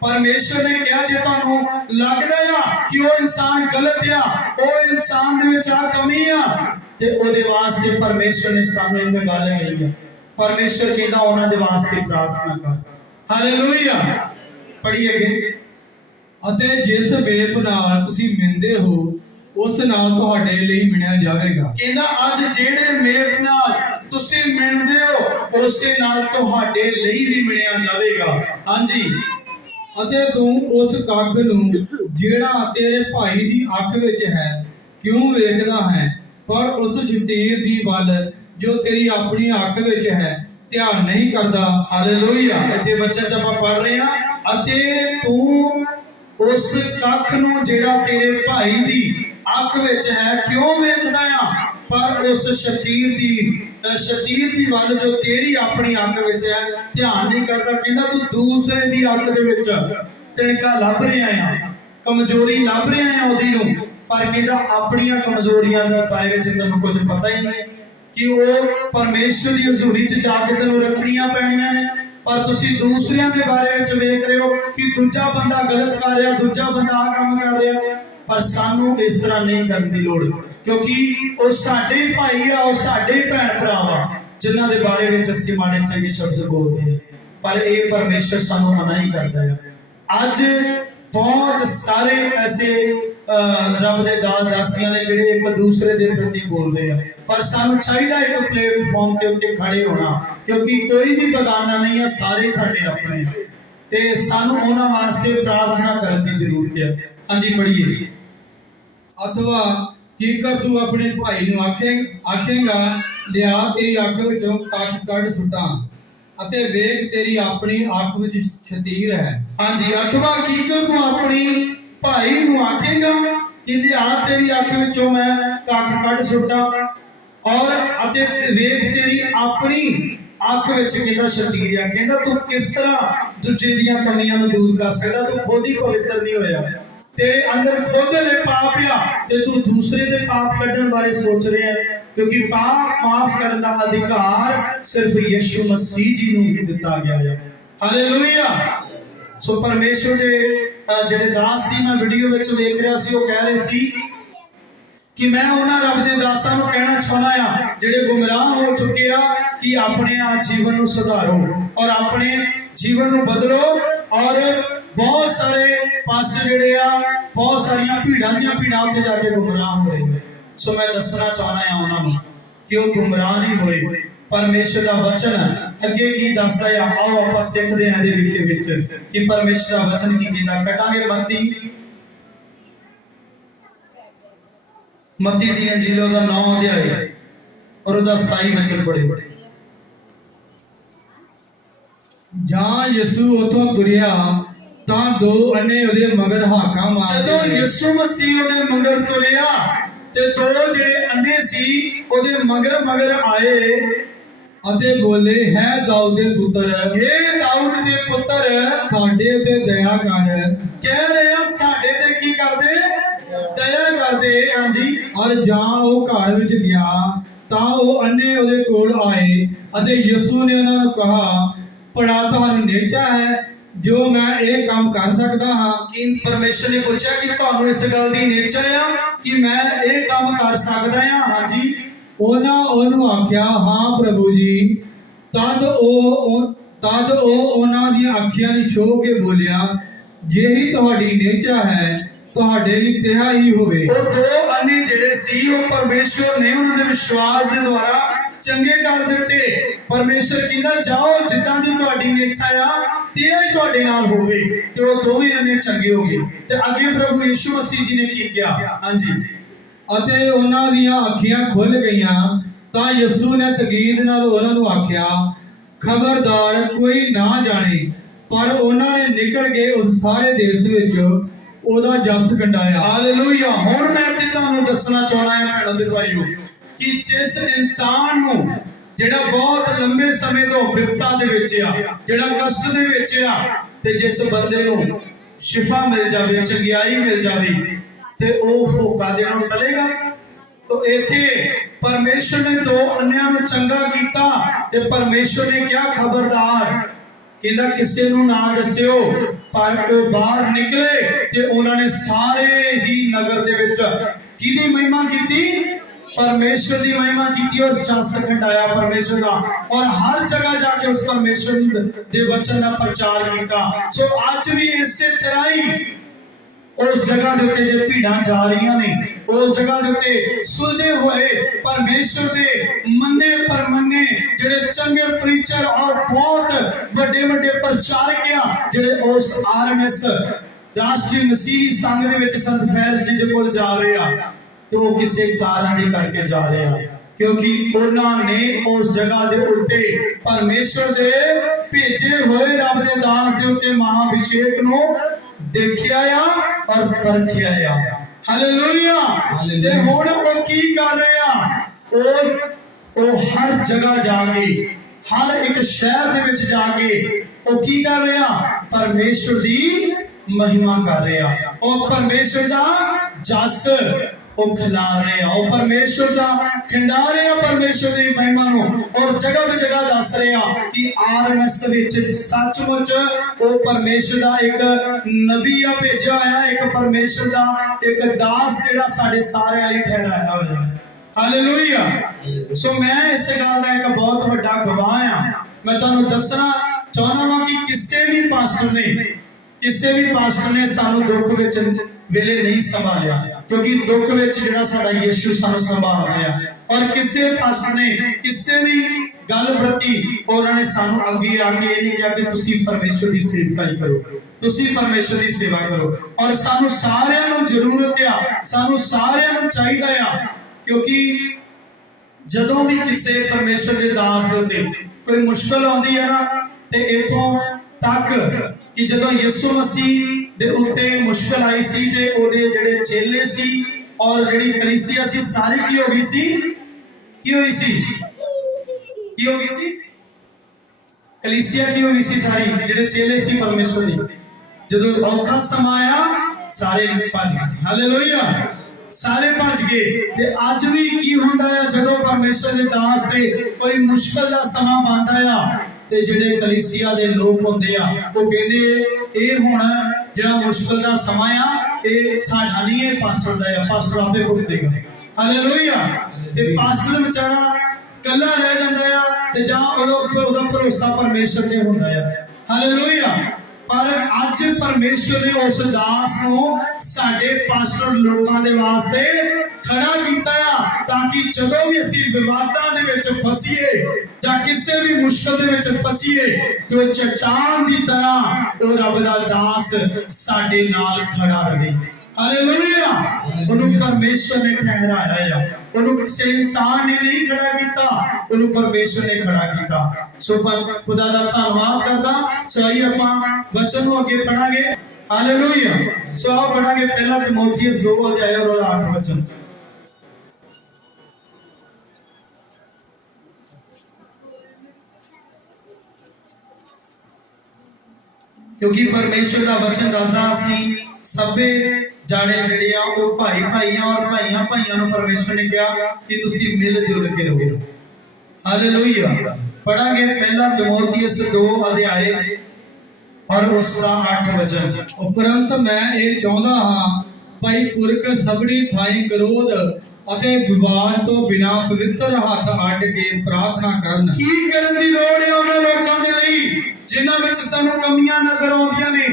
ਪਰਮੇਸ਼ਰ ਨੇ ਕਿਹਾ ਜੇ ਤੁਹਾਨੂੰ ਲੱਗਦਾ ਆ ਕਿ ਉਹ ਇਨਸਾਨ ਗਲਤ ਆ, ਉਹ ਇਨਸਾਨ ਦੇ ਵਿੱਚ ਆ ਕਮੀ ਆ, ਤੇ ਉਹਦੇ ਵਾਸਤੇ ਪਰਮੇਸ਼ਰ ਨੇ ਸਾਨੂੰ ਇੱਕ ਗੱਲ ਕਹੀ ਆ। ਪਰਮੇਸ਼ਰ ਕਹਿੰਦਾ ਉਹਨਾਂ ਦੇ ਵਾਸਤੇ ਪ੍ਰਾਰਥਨਾ ਕਰ। ਹਾਲੇਲੂਇਆ। ਪੜ੍ਹੀਏ ਅੱਗੇ। ਅਤੇ ਜਿਸ ਵੇਪ ਨਾਲ ਤੁਸੀਂ ਮਿੰਦੇ ਹੋ ਉਸ ਨਾਲ ਤੁਹਾਡੇ ਲਈ ਮਿਣਿਆ ਜਾਵੇਗਾ। ਕਹਿੰਦਾ ਅੱਜ ਜਿਹੜੇ ਮੇਪ ਨਾਲ ਤੁਸੀਂ ਮਿਣਦੇ ਹੋ ਉਸੇ ਨਾਲ ਤੁਹਾਡੇ ਲਈ ਵੀ ਮਿਣਿਆ ਜਾਵੇਗਾ। ਹਾਂਜੀ। ਅਤੇ ਤੂੰ ਉਸ ਕੱਖ ਨੂੰ ਜਿਹੜਾ ਤੇਰੇ ਭਾਈ ਦੀ ਅੱਖ ਵਿੱਚ ਹੈ ਕਿਉਂ ਵੇਖਦਾ ਹੈ, ਪਰ ਉਸ ਸ਼ਤੀਰ ਦੀ ਵੱਲ ਜੋ ਤੇਰੀ ਆਪਣੀ ਅੱਖ ਵਿੱਚ ਹੈ ਧਿਆਨ ਨਹੀਂ ਕਰਦਾ। ਹਾਲੇਲੂਇਆ। ਇੱਥੇ ਬੱਚਾ ਆਪਾਂ ਪੜ੍ਹ ਰਹੇ ਹਾਂ, ਅਤੇ ਤੂੰ ਉਸ ਕੱਖ ਨੂੰ ਜਿਹੜਾ ਤੇਰੇ ਭਾਈ ਦੀ ਅੱਖ ਵਿੱਚ ਹੈ ਕਿਉਂ ਵੇਖਦਾ ਆ, ਪਰ ਉਸ ਸ਼ਤੀਰ ਦੀ ਵੱਲ ਜੋ ਤੇਰੀ ਆਪਣੀ ਅੱਖ ਵਿੱਚ ਹੈ ਧਿਆਨ ਨਹੀਂ ਕਰਦਾ। ਕਹਿੰਦਾ ਤੂੰ ਦੂਸਰੇ ਦੀ ਅੱਖ ਦੇ ਵਿੱਚ ਤਿਣਕਾ ਲੱਭ ਰਿਹਾ ਆ, ਕਮਜ਼ੋਰੀ ਲੱਭ ਰਿਹਾ ਆ ਉਹਦੀ ਨੂੰ, ਪਰ ਕਹਿੰਦਾ ਆਪਣੀਆਂ ਕਮਜ਼ੋਰੀਆਂ ਦੇ ਬਾਰੇ ਵਿੱਚ ਤੈਨੂੰ ਕੁਝ ਪਤਾ ਹੀ ਨਹੀਂ ਕਿ ਉਹ ਪਰਮੇਸ਼ਰ ਦੀ ਹਜ਼ੂਰੀ 'ਚ ਜਾ ਕੇ ਤੈਨੂੰ ਰੱਖਣੀਆਂ ਪੈਣੀਆਂ ਨੇ, ਪਰ ਤੁਸੀਂ ਦੂਸਰਿਆਂ ਦੇ ਬਾਰੇ ਵਿੱਚ ਵੇਖ ਰਹੇ ਹੋ ਕਿ ਦੂਜਾ ਬੰਦਾ ਗਲਤ ਕਰ ਰਿਹਾ, ਦੂਜਾ ਬੰਦਾ ਆ ਕੰਮ ਕਰ ਰਿਹਾ। ਪਰ ਸਾਨੂੰ ਇਸ ਤਰ੍ਹਾਂ ਨਹੀਂ ਕਰਨ ਦੀ ਲੋੜ, ਕਿਉਂਕਿ ਉਹ ਸਾਡੇ ਭਾਈ ਆ, ਉਹ ਸਾਡੇ ਭੈਣ ਭਰਾ ਆ ਜਿਨ੍ਹਾਂ ਦੇ ਬਾਰੇ ਵਿੱਚ ਅਸੀਂ ਮਾੜੇ ਚੰਗੇ ਸ਼ਬਦ ਬੋਲਦੇ ਹਾਂ, ਪਰ ਇਹ ਪਰਮੇਸ਼ਰ ਸਾਨੂੰ ਮਨਾ ਹੀ ਕਰਦਾ ਹੈ। ਅੱਜ ਬਹੁਤ ਸਾਰੇ ਐਸੇ ਰੱਬ ਦੇ ਦਾਸੀਆਂ ਨੇ ਜਿਹੜੇ ਇੱਕ ਦੂਸਰੇ ਦੇ ਪ੍ਰਤੀ ਬੋਲ ਰਹੇ ਆ, ਪਰ ਸਾਨੂੰ ਚਾਹੀਦਾ ਇੱਕ ਪਲੇਟਫਾਰਮ ਦੇ ਉੱਤੇ ਖੜੇ ਹੋਣਾ, ਕਿਉਂਕਿ ਕੋਈ ਵੀ ਬਗਾਨਾ ਨਹੀਂ ਆ, ਸਾਰੇ ਸਾਡੇ ਆਪਣੇ ਆ, ਤੇ ਸਾਨੂੰ ਉਹਨਾਂ ਵਾਸਤੇ ਪ੍ਰਾਰਥਨਾ ਕਰਨ ਦੀ ਜ਼ਰੂਰਤ ਹੈ। ਹਾਂਜੀ ਪੜ੍ਹੀਏ। ਅਥਵਾ ਕੀਕਰ ਤੂੰ ਆਪਣੇ ਭਾਈ ਨੂੰ ਆਖੇਂਗਾ ਲਿਆ ਤੇਰੀ ਅੱਖ ਵਿੱਚੋਂ ਕੱਖ ਕੱਢ ਸੁੱਟਾਂ, ਅਤੇ ਵੇਖ ਤੇਰੀ ਆਪਣੀ ਅੱਖ ਵਿੱਚ ਸ਼ਤੀਰ ਹੈ। ਹਾਂਜੀ। ਅਥਵਾ ਕੀਕਰ ਤੂੰ ਆਪਣੀ ਭਾਈ ਨੂੰ ਆਖੇਂਗਾ ਕਿ ਲਿਆ ਤੇਰੀ ਅੱਖ ਵਿੱਚੋਂ ਮੈਂ ਕੱਖ ਕੱਢ ਸੁੱਟਾਂ, ਔਰ ਅਤੇ ਵੇਖ ਤੇਰੀ ਆਪਣੀ ਅੱਖ ਵਿੱਚ ਕਹਿੰਦਾ ਸ਼ਤੀਰ ਆ। ਕਹਿੰਦਾ ਤੂੰ ਕਿਸ ਤਰ੍ਹਾਂ ਦੂਜੇ ਦੀਆਂ ਕਮੀਆਂ ਨੂੰ ਦੂਰ ਕਰ ਸਕਦਾ? ਤੂੰ ਖੁਦ ਹੀ ਪਵਿੱਤਰ ਨਹੀਂ ਹੋਇਆ, ਤੇ ਅੰਦਰ ਖੁਦ ਦੇ ਪਾਪ ਆ, ਤੇ ਤੂੰ ਦੂਸਰੇ ਦੇ ਪਾਪ ਕੱਢਣ ਬਾਰੇ ਸੋਚ ਰਿਹਾ ਹੈ, ਕਿਉਂਕਿ ਪਾਪ ਮਾਫ ਕਰਨ ਦਾ ਅਧਿਕਾਰ ਸਿਰਫ ਯਿਸੂ ਮਸੀਹ ਜੀ ਨੂੰ ਹੀ ਦਿੱਤਾ ਗਿਆ ਹੈ। ਹਾਲੇਲੂਇਆ। ਸੋ ਪਰਮੇਸ਼ਰ ਦੇ ਜਿਹੜੇ ਦਾਸ ਸੀ, ਮੈਂ ਵੀਡੀਓ ਵਿੱਚ ਵੇਖ ਰਿਹਾ ਸੀ, ਉਹ ਕਹਿ ਰਹੇ ਸੀ ਕਿ ਮੈਂ ਉਹਨਾਂ ਰੱਬ ਦੇ ਦਾਸਾਂ ਨੂੰ ਕਹਿਣਾ ਚਾਹੁੰਦਾ ਆ ਜਿਹੜੇ ਗੁੰਮਰਾਹ ਹੋ ਚੁੱਕੇ ਆ ਕਿ ਆਪਣੇ ਜੀਵਨ ਨੂੰ ਸੁਧਾਰੋ ਔਰ ਆਪਣੇ ਜੀਵਨ ਨੂੰ ਬਦਲੋ। ਔਰ ਬਹੁਤ ਸਾਰੇ ਪਾਸਟਰ ਜਿਹੜੇ ਆ, ਬਹੁਤ ਸਾਰੀਆਂ ਭੀੜਾਂ ਉੱਥੇ ਜਾ ਕੇ ਗੁੰਮਰਾਹ ਹੋ ਰਹੇ ਆ। ਸੋ ਮੈਂ ਦੱਸਣਾ ਚਾਹੁੰਦਾ ਆ ਉਹਨਾਂ ਨੂੰ ਕਿ ਉਹ ਗੁੰਮਰਾਹ ਨਹੀਂ ਹੋਏ। ਪਰਮੇਸ਼ਰ ਦਾ ਵਚਨ ਅੱਗੇ ਕੀ ਦੱਸਦਾ ਆ, ਆਓ ਆਪਾਂ ਸਿੱਖਦੇ ਹਾਂ ਇਹਦੇ ਵਿਖੇ ਵਿੱਚ ਕਿ ਪਰਮੇਸ਼ਰ ਦਾ ਵਚਨ ਕੀ ਕਹਿੰਦਾ। ਕੱਢਾਂਗੇ ਮੱਤੀ ਦੀ ਅੰਜੀਲ ਉਹਦਾ 9 ਅਧਿਆਇ ਔਰ ਉਹਦਾ 27 ਵਚਨ ਪੜ੍ਹੇ। ਜਾਂ ਯਿਸੂ ਉਥੋਂ ਤੁਰਿਆ ਤਾਂ ਦੋ ਅੰਨੇ ਉਹਦੇ ਮਗਰ ਹਾਕਾਂ ਮਾਰਦੇ। ਜਦੋਂ ਯਿਸੂ ਮਸੀਹ ਉਹਦੇ ਮਗਰ ਤੁਰਿਆ ਤੇ ਦੋ ਜਿਹੜੇ ਅੰਨੇ ਸੀ ਉਹਦੇ ਮਗਰ ਆਏ ਅਤੇ ਬੋਲੇ, ਹੈ ਦਾਊਦ ਦੇ ਪੁੱਤਰ, ਇਹ ਦਾਊਦ ਦੇ ਪੁੱਤਰ ਸਾਡੇ ਉੱਤੇ ਦਇਆ ਕਰ। ਕਹਿ ਰਹੇ ਆ ਸਾਡੇ ਤੇ ਕੀ ਕਰਦੇ? ਦਇਆ ਕਰਦੇ। ਹਾਂਜੀ। ਔਰ ਜਾਂ ਉਹ ਘਰ ਵਿੱਚ ਗਿਆ ਤਾਂ ਉਹ ਅੰਨੇ ਉਹਦੇ ਕੋਲ ਆਏ, ਅਤੇ ਯਿਸੂ ਨੇ ਉਹਨਾਂ ਨੂੰ ਕਿਹਾ, ਭਲਾ ਤੁਹਾਨੂੰ ਨਿਹਚਾ ਹੈ ਜੋ ਮੈਂ ਇਹ ਕੰਮ ਕਰ ਸਕਦਾ ਹਾਂ? ਕਿ ਪਰਮੇਸ਼ਰ ਨੇ ਪੁੱਛਿਆ ਕਿ ਤੁਹਾਨੂੰ ਇਸ ਗੱਲ ਦੀ ਨਿਹਚਾ ਆ ਕਿ ਮੈਂ ਇਹ ਕੰਮ ਕਰ ਸਕਦਾ ਹਾਂ? ਹਾਂਜੀ। ਉਹਨਾਂ ਉਹਨੂੰ ਆਖਿਆ, ਹਾਂ ਪ੍ਰਭੂ ਜੀ। ਤਦ ਉਹ ਉਹਨਾਂ ਦੀਆਂ ਅੱਖੀਆਂ ਨੂੰ ਛੋਹ ਕੇ ਬੋਲਿਆ, ਜਿਹੀ ਤੁਹਾਡੀ ਨਿਹਚਾ ਹੈ ਤੁਹਾਡੇ ਲਈ ਤਿਹਾ ਹੀ ਹੋਵੇ। ਉਹ ਦੋ ਅੰਨੇ ਜਿਹੜੇ ਸੀ ਉਹ ਪਰਮੇਸ਼ਰ ਨੇ ਉਹਨਾਂ ਦੇ ਵਿਸ਼ਵਾਸ ਦੇ ਦੁਆਰਾ ਚੰਗੇ ਕਰ ਦਿੱਤੇ। ਪਰਮੇਸ਼ਰ ਕਹਿੰਦਾ ਜਾਓ, ਜਿੱਦਾਂ ਦੀ ਤੁਹਾਡੀ ਨਿਹਚਾ ਆ ਤਿਹਾ ਹੀ ਤੁਹਾਡੇ ਨਾਲ ਹੋਵੇ, ਤੇ ਉਹ ਦੋਵੇਂ ਅੰਨੇ ਚੰਗੇ ਹੋ ਗਏ। ਤੇ ਅੱਗੇ ਪ੍ਰਭੂ ਯਿਸੂ ਮਸੀਹ ਜੀ ਨੇ ਕੀ ਕਿਹਾ? ਹਾਂਜੀ। ਅਤੇ ਉਹਨਾਂ ਦੀਆਂ ਅੱਖੀਆਂ ਖੁੱਲ ਗਈਆਂ ਤਾਂ ਯਿਸੂ ਨੇ ਤਕੀਦ ਨਾਲ ਉਹਨਾਂ ਨੂੰ ਆਖਿਆ, ਖਬਰਦਾਰ ਕੋਈ ਨਾ ਜਾਣੇ। ਪਰ ਉਹਨਾਂ ਨੇ ਨਿਕਲ ਕੇ ਉਸ ਸਾਰੇ ਦੇਸ਼ ਵਿੱਚ ਉਹਦਾ ਜਸ ਕੰਡਾਇਆ। ਹਾਲੇਲੂਇਆ। ਹੁਣ ਮੈਂ ਤੇ ਤੁਹਾਨੂੰ ਦੱਸਣਾ ਚਾਹੁੰਦਾ ਹਾਂ ਭੈਣੋ ਤੇ ਭਾਈਓ ਕਿ ਜਿਸ ਇਨਸਾਨ ਨੂੰ ਜਿਹੜਾ ਬਹੁਤ ਲੰਬੇ ਸਮੇਂ ਤੋਂ ਵਿਪਤਾ ਦੇ ਵਿੱਚ ਆ, ਜਿਹੜਾ ਕਸ਼ਟ ਦੇ ਵਿੱਚ ਆ, ਤੇ ਜਿਸ ਬੰਦੇ ਨੂੰ ਸ਼ਿਫਾ ਮਿਲ ਜਾਵੇ, ਚੰਗਿਆਈ ਮਿਲ ਜਾਵੇ, ਤੇ ਉਹ ਹੋਕਾ ਦੇਣੋਂ ਟਲੇਗਾ। तो इत्थे परमेश्वर ने दो अन्यां नूं चंगा कीता ते परमेश्वर ने क्या खबरदार कहंदा किसे नूं ना दस्सिओ। पर वो बाहर निकले ते उन्होंने सारे ही नगर दे विच किहदी महिमा कीती? परमेश्वर की महिमा की और जस खंडाया परमेश्वर का, और हर जगह जाके उस परमेश्वर के वचन का प्रचार किया। सो अज भी इसे तरह ही उस जगह के उत्ते जे भीड़ जा रही ने, उस जगह के उत्ते सुलझे हुए परमेश्वर के मन्ने परमन्ने जिहड़े चंगे प्रीचर और बहुत वड्डे वड्डे प्रचारक आ जिहड़े उस RMS राष्ट्रीय मसीही संघ दे विच संत फैज जी दे कोल जा रहे आ। तो वो किसी कारण ही करके जा रहे हैं, क्योंकि उन्होंने उस जगह के उत्ते परमेश्वर दे भेजे हुए रब दे दास दे उत्ते महाअभिषेक नूं देखिया और परखिया। हालेलुया। ते हुण वो की कर रहे हैं? वो हर जगह जाके, हर एक शहर दे विच जाके वो की कर रहे हैं? परमेश्वर दी महिमा कर रहे हैं। और परमेश्वर दा जस वो खिलार रहे हैं, और परमेश्वर का खिंडा रहे हैं परमेश्वर की महिमा नूं, और जगह पे जगह दस रहे हैं कि RMS विच सचमुच वो परमेश्वर का एक नबी आ भेजा होया, एक परमेश्वर का एक दास जिहड़ा साडे सारे लई ठहराया होया। हालेलुया। सो मैं इस गल का एक बहुत बड़ा गवाह हां। मैं तुहानूं दसना चाहुंदा वां कि किसी भी पास्टर ने सानूं दुख विच वेले नहीं संभालिया, क्योंकि दुख विच जिहड़ा साडा यीशु सानूं संभाल रहा। और किसी पास्टर ने किसी भी गल प्रति उन्होंने सानूं अगे आके ये नहीं कहा कि तुसीं परमेश्वर की सेवकाई करो, तुसीं परमेश्वर की सेवा करो। और सानूं सारिआं नूं जरूरत आ, सानूं सारिआं नूं चाहीदा आ, क्योंकि जदों भी किसी परमेश्वर के दास दे उत्ते कोई मुश्किल आउंदी है ना, ते इथों तक कि जदों यीशु मसीह दे उत्ते मुश्किल आई सी ते ओदे जिहड़े चेले सी और जिहड़ी कलीसिया सी सारी की हो गई सी? की हो गई सी? की हो गई सी? कलीसिया की हो गई सी सारी, जिहड़े चेले सी परमेश्वर दी। जदों औखा समा आया सारे भज गए। हालेलुया। सारे भज गए। ते अज भी की हुंदा है जदों परमेश्वर दे दास ते कोई मुश्किल दा समा आंदा आ ते जिहड़े कलीसिया दे लोग हुंदे आ वो कहंदे ए हुण जिहड़ा मुश्किल दा समा आ ये साडा नहीं है, पास्टर दा है, पास्टर आपे भुग देगा। हालेलुया। ते पास्टर बेचारा कल्ला रह जांदा आ ते जां ओदा भरोसा परमेश्वर ते हुंदा है। हालेलुया। पर अज परमेश्वर ने उस दास नूं साडे पास्टर लोकां दे वास्ते खड़ा कीता है, ताकि जदों भी असीं विवादां दे विच फसीए जां किसी भी मुश्किल दे विच फसीए तो चट्टान दी तरह वो रब दा दास साडे नाल खड़ा रहे। हालेलुया। उन्होंने परमेश्वर ने ठहराया है, उन्होंने किसी इंसान ने नहीं खड़ा किया, उन्होंने परमेश्वर ने खड़ा किया। सो खुदा दा धन्नवाद करदा। सो आइए आपां वचन नूं अगे पढ़ांगे। हालेलुया। सो आओ पढ़ांगे पहला तीमुथियुस 2 अध्याय और 8 वचन। क्योंकि परमेश्वर का वचन दसदा असीं सबे जाने जिहड़े आ वो भाई भाई और भाइयां भाइयां नूं परमेश्वर ने कहा कि तुसीं मिल जुल के रहो। हालेलुया। पढ़ांगे पहला तीमुथियुस 2 अध्याय और उसका 8 वचन। उपरंत मैं ये चाहता हाँ भाई पुरख सबड़ी थाई क्रोध अते विवाद तो बिना पवित्र हाथ अड्ड के प्रार्थना करन। की करन दी लोड़ है उन्हां लोकां दे लई जिन्हां विच सानूं कमियां नजर आउंदियां ने,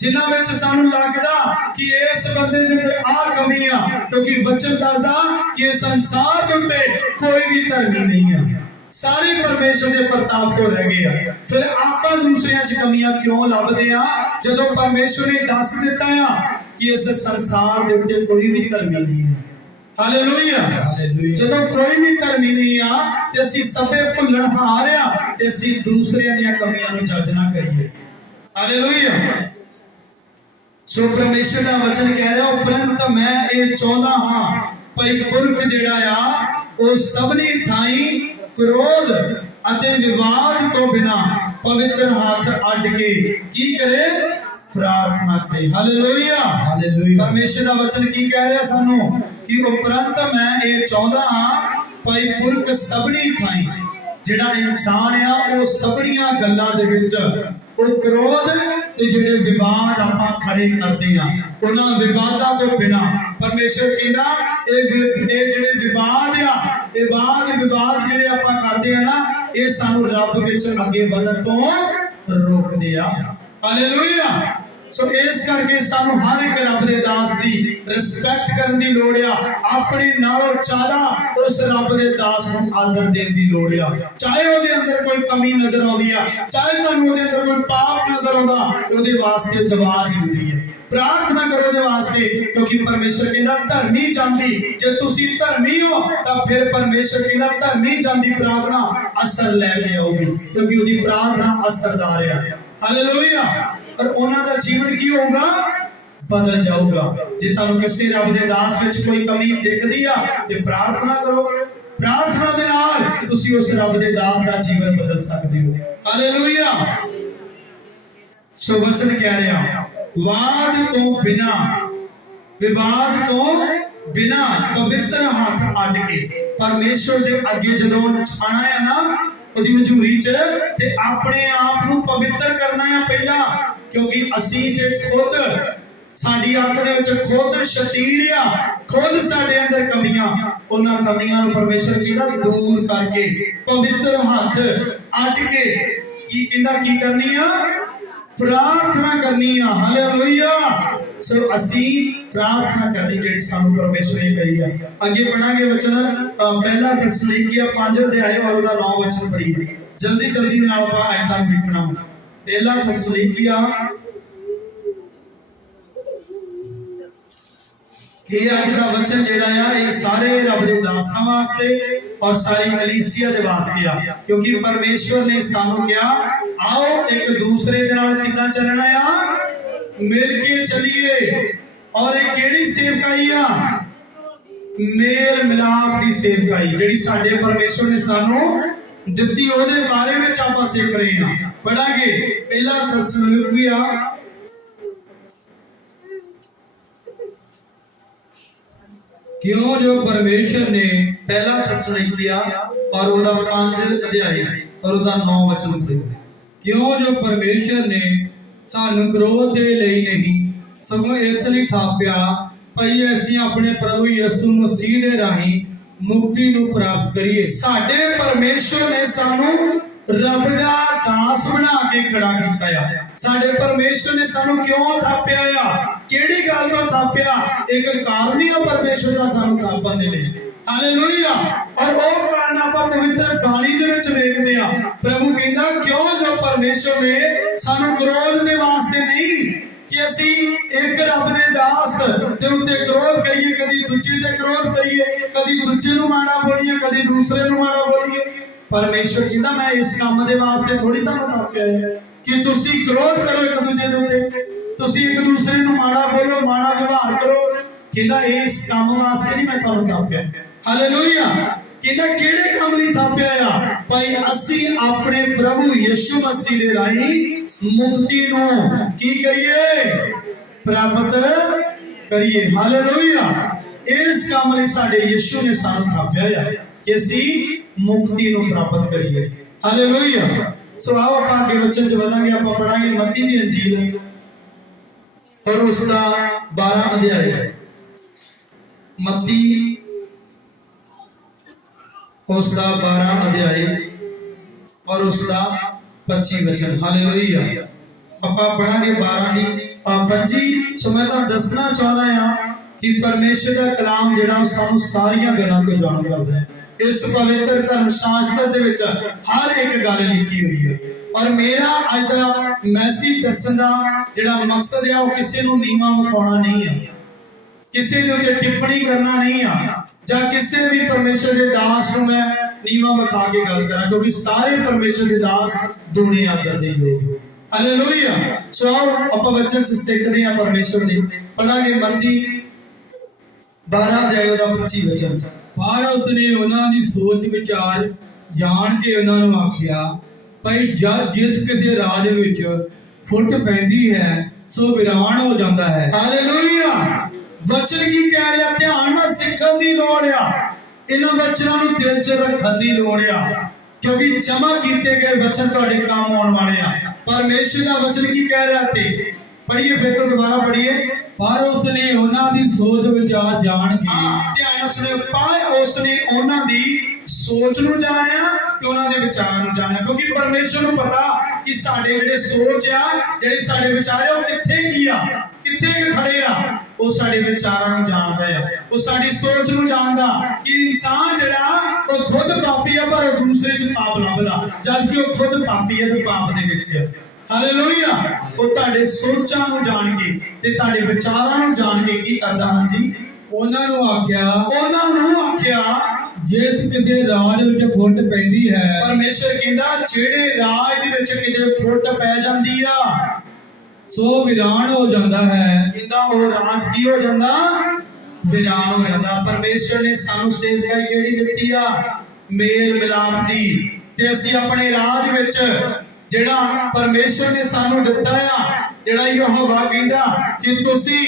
जिन्हां विच सानूं लगदा कि इस बंदे दे अंदर आ कमी आ, क्योंकि वचन दसदा कि इस संसार दे उत्ते कोई भी धर्मी नहीं है, सारे परमेश्वर के प्रताप तो रह गए। फिर आप दूसरियां च कमियां क्यों लभदे आ जदों परमेश्वर ने दस दिता है कि इस संसार दे उत्ते कोई भी धर्मी नहीं है। हालेलुया। जदों कोई भी धर्मी नहीं आ ते असीं सबे भुल्लणहार आ ते असीं दूसरियां दी कमियां नूं जज ना करिए। हालेलुया। सो परमेश्वर का वचन कह रहा उपरंत मैं ये चाहता हाँ भाई पुरख जिहड़ा आ वो सबनी थाई क्रोध अते विवाद तो बिना पवित्र हाथ अड्ड के की करे प्रार्थना करे। हालेलुया। हालेलुया। परमेश्वर का वचन की कह रहा सानू कि उपरंत मैं ये चाहता हाँ भाई पुरख सबनी थाई जिहड़ा इंसान आ वो सबनिया गल्लां दे विच वो क्रोध ते जिहड़े विवाद आपां खड़े करते हैं उन्हां विवादां तो बिना परमेश्वर कहंदा ये जिहड़े विवाद आ ये विवाद जिहड़े आपां करते हैं ना ये सानू रब विच अगे वधण तो रोकदे आ। हालेलुया। सो इस करके सानू हर एक रब दे दास दी रिस्पेक्ट करन दी लोड़ आ, अपने नालों ज्यादा उस रब दे दास नूं आदर देण दी लोड़ आ। चाहे ओदे अंदर कोई कमी नजर आउंदी आ, चाहे तुहानूं ओदे अंदर कोई पाप नजर आउंदा, ओदे वास्ते दवा जरूरी है। प्रार्थना करो ओदे वास्ते, क्योंकि परमेश्वर कहंदा धर्मी जांदी जे तुसीं धर्मी हो तां फिर परमेश्वर कहंदा धर्मी जांदी प्रार्थना असर लैके आऊगी, क्योंकि ओदी प्रार्थना असरदार है। हालेलुया। और उन्हां दा जीवन की होगा बदल जाऊगा। जे तुहानूं किसी रब दे दास विच कोई कमी दिखदी आ ते प्रार्थना करो, प्रार्थना दे नाल तुसीं उस रब दे दास दा जीवन बदल सकदे हो। हालेलुया। सो वचन कह रहा वाद तो बिना विवाद तो बिना पवित्र हाथ अड्ड के परमेश्वर दे अगे जदों आना है ना उहदी हजूरी च ते अपने आप नूं पवित्र करना है पहला, क्योंकि असीं ते खुद साडी अख दे विच खुद शतीर आ, खुद साडे अंदर कमियां, उन्हां कमियां नूं परमेश्वर कहंदा दूर करके पवित्र हाथ अड्ड के की कहंदा की करनी आ प्रार्थना करनी आ। हालेलुया। सो असी प्रार्थना करनी जेड़ी सानू परमेश्वर ने कही है। आगे पढ़ांगे वचन पहला थिस्सलुनीकियां 5 अध्याय और उसका 9 वचन पढ़िए। जल्दी जल्दी दे नाल आपां आयतां नूं लिखना। पहला थिस्सलुनीकियां ये अज दा वचन जेड़ा आ ये सारे रब दे दासां वास्ते और सारी कलीसिया दे वास्ते आ, क्योंकि परमेश्वर ने सानू कहा आओ एक दूसरे दे नाल किदां चलना आ, मिल के चलिए। और एक केड़ी सेवकाई आ, मेल मिलाप दी सेवकाई जेड़ी साडे परमेश्वर ने सानू दित्ती, ओदे बारे में आपां सीख रहे हां। पढ़ांगे पहला थिस्सलुनीकियां क्यों जो परमेश्वर ने पहला थिस्सलुनीकियां और उसका 5 अध्याय और उसका 9 वचन पढ़ो। क्यों जो परमेश्वर ने सानू क्रोध दे लई नहीं सगों इस लई थापिया भई असीं अपने प्रभु यीशु मसीह दे राहीं मुक्ति नूं प्राप्त करिए। साडे परमेश्वर ने सानू रब दा दास बना के खड़ा कीता है। साडे परमेश्वर ने सानू क्यों थापिया आ, केड़ी गल तो थापिया, एक कारण ही परमेश्वर दा सानू थापण दे लई। हालेलुया। और वो कारण आपां पवित्र बाणी दे विच वेखदे आ। प्रभु कहंदा क्यों जो परमेश्वर ने सानू क्रोध दे वास्ते नहीं कि असी एक रब दे दास दे उत्ते क्रोध करिए, कदी दूजे ते क्रोध करिए, कदी दूजे नूं माड़ा बोलिए, कदी दूसरे नूं माड़ा बोलिए। परमेश्वर कहंदा मैं इस काम दे वास्ते थोड़ी तुहानूं थापिया है कि तुसी क्रोध करो एक दूजे दे उत्ते, तुसी एक दूसरे नूं माड़ा बोलो, माड़ा व्यवहार करो। कहंदा इस काम वास्ते नहीं मैं तुहानूं थापिया। हालेलुया। कहंदा केड़े काम लई थापिया आ, भाई असी अपने प्रभु यीशु मसीह दे राहीं मुक्ति नूं की करिए प्राप्त करिए। हालेलुया। इस काम लई साडे यीशु ने सानू थापिया है कि असी मुक्ति नूं प्राप्त करिए। हालेलुया। सो आओ आपां अगे वचन च वधांगे। आपां पढ़ांगे मत्ती दी अंजील और उसका 12 अध्याय, मत्ती उसका 12 अध्याय और उसका 25 वचन। हालेलुया। आपां पढ़ांगे 12 दी 25। सो मैं तुहानूं दसना चाहना हां कि परमेश्वर दा कलाम जिहड़ा सानू सारियां गल्लां तो जाणू करदा है। इस पवित्र धर्म शास्त्र दे विच हर एक गल लिखी हुई है। और मेरा अज दा मैसेज दस्सण दा जिहड़ा मकसद है वो किसी नूं नीवां विखाउणा नहीं है, किसी दे उत्ते टिप्पणी करना नहीं है, जां किसी भी परमेश्वर दे दास नूं मैं नीवां विखा के गल करां, क्योंकि सारे परमेश्वर दे दास दुनिया आदर दे लोग। हालेलुया। सो आओ आपां वचन च सिੱਖਦੇ हां परमेश्वर दे। पढ़ांगे मत्ती 12 अध्याय दा 25 वचन। पर उसने उन्हां दी सोच विचार जान के उन्हां नूं आखिया भई जद जिस किसी राज विच फुट पैंदी है ਸੋ ਵਿਰਾਨ ਹੋ ਜਾਂਦਾ ਹੈ। ਹਾਲੇਲੂਇਆ। ਵਚਨ ਕੀ ਕਹਿ ਰਿਹਾ? ਧਿਆਨ ਨਾਲ ਸਿੱਖਣ ਦੀ ਲੋੜ ਆ, ਇਹਨਾਂ ਵਚਨਾਂ ਨੂੰ ਦਿਲ 'ਚ ਰੱਖਣ ਦੀ ਲੋੜ ਆ, ਕਿਉਂਕਿ ਜਮ੍ਹਾਂ ਕੀਤੇ ਗਏ ਵਚਨ ਤੁਹਾਡੇ ਕੰਮ ਆਉਣ ਵਾਲੇ ਆ। ਪਰਮੇਸ਼ਰ ਦਾ ਵਚਨ ਕੀ ਕਹਿ ਰਿਹਾ? ਤੇ ਪੜ੍ਹੀਏ, ਫਿਰ ਤੋਂ ਦੁਬਾਰਾ ਪੜ੍ਹੀਏ। ਪਰ ਉਸਨੇ ਉਹਨਾਂ ਦੀ ਸੋਚ ਵਿਚਾਰ ਜਾਣ ਕੇ ਧਿਆਨ ਨਾਲ ਸੁਣਿਓ। ਪਰ ਉਸਨੇ ਉਹਨਾਂ ਦੀ ਸੋਚ ਨੂੰ ਜਾਣਿਆ ਤੇ ਉਹਨਾਂ ਦੇ ਵਿਚਾਰ ਨੂੰ ਜਾਣਿਆ, ਕਿਉਂਕਿ ਪਰਮੇਸ਼ਰ ਨੂੰ ਪਤਾ ਕਿ ਸਾਡੇ ਜਿਹੜੇ ਸੋਚ ਆ, ਜਿਹੜੇ ਸਾਡੇ ਵਿਚਾਰ ਆ, ਉਹ ਕਿੱਥੇ ਕੀ ਆ, ਕਿੱਥੇ ਖੜੇ ਆ। ਉਹ ਸਾਡੇ ਵਿਚਾਰਾਂ ਨੂੰ ਜਾਣਦਾ ਆ, ਉਹ ਸਾਡੀ ਸੋਚ ਨੂੰ ਜਾਣਦਾ ਕਿ ਇਨਸਾਨ ਜਿਹੜਾ ਉਹ ਖੁਦ ਪਾਪੀ ਆ, ਪਰ ਉਹ ਦੂਸਰੇ 'ਚ ਪਾਪ ਲੱਭਦਾ, ਜਦ ਕਿ ਉਹ ਖੁਦ ਪਾਪੀ ਹੈ ਤੇ ਪਾਪ ਦੇ ਵਿੱਚ ਹੈ। ਹਾਲੇਲੂਇਆ। ਉਹ ਤੁਹਾਡੇ ਸੋਚਾਂ ਨੂੰ ਜਾਣ ਕੇ ਤੇ ਤੁਹਾਡੇ ਵਿਚਾਰਾਂ ਨੂੰ ਜਾਣ ਕੇ ਕੀ ਕਰਦਾ? ਹਾਂਜੀ, ਉਹਨਾਂ ਨੂੰ ਆਖਿਆ ਜਿਸ ਕਿਸੇ ਰਾਜ ਵਿੱਚ ਫੁੱਟ ਪੈਂਦੀ ਹੈ। ਪਰਮੇਸ਼ਰ ਕਹਿੰਦਾ ਜਿਹੜੇ ਰਾਜ ਦੇ ਵਿੱਚ ਕਿਤੇ ਫੁੱਟ ਪੈ ਜਾਂਦੀ ਆ, ਸੋ ਵਿਰਾਨ ਹੋ ਜਾਂਦਾ ਹੈ। ਕਹਿੰਦਾ ਉਹ ਰਾਜ ਕੀ ਹੋ ਜਾਂਦਾ? ਵਿਰਾਨ ਹੋ ਜਾਂਦਾ। ਪਰਮੇਸ਼ਰ ਨੇ ਸਾਨੂੰ ਸੇਵਕਾਈ ਕਿਹੜੀ ਦਿੱਤੀ ਆ? ਮੇਲ ਮਿਲਾਪ ਦੀ। ਤੇ ਅਸੀਂ ਆਪਣੇ ਰਾਜ ਵਿੱਚ ਜਿਹੜਾ ਪਰਮੇਸ਼ਰ ਨੇ ਸਾਨੂੰ ਦਿੱਤਾ ਆ, ਜਿਹੜਾ ਯਹੋਵਾ ਕਹਿੰਦਾ ਕਿ ਤੁਸੀਂ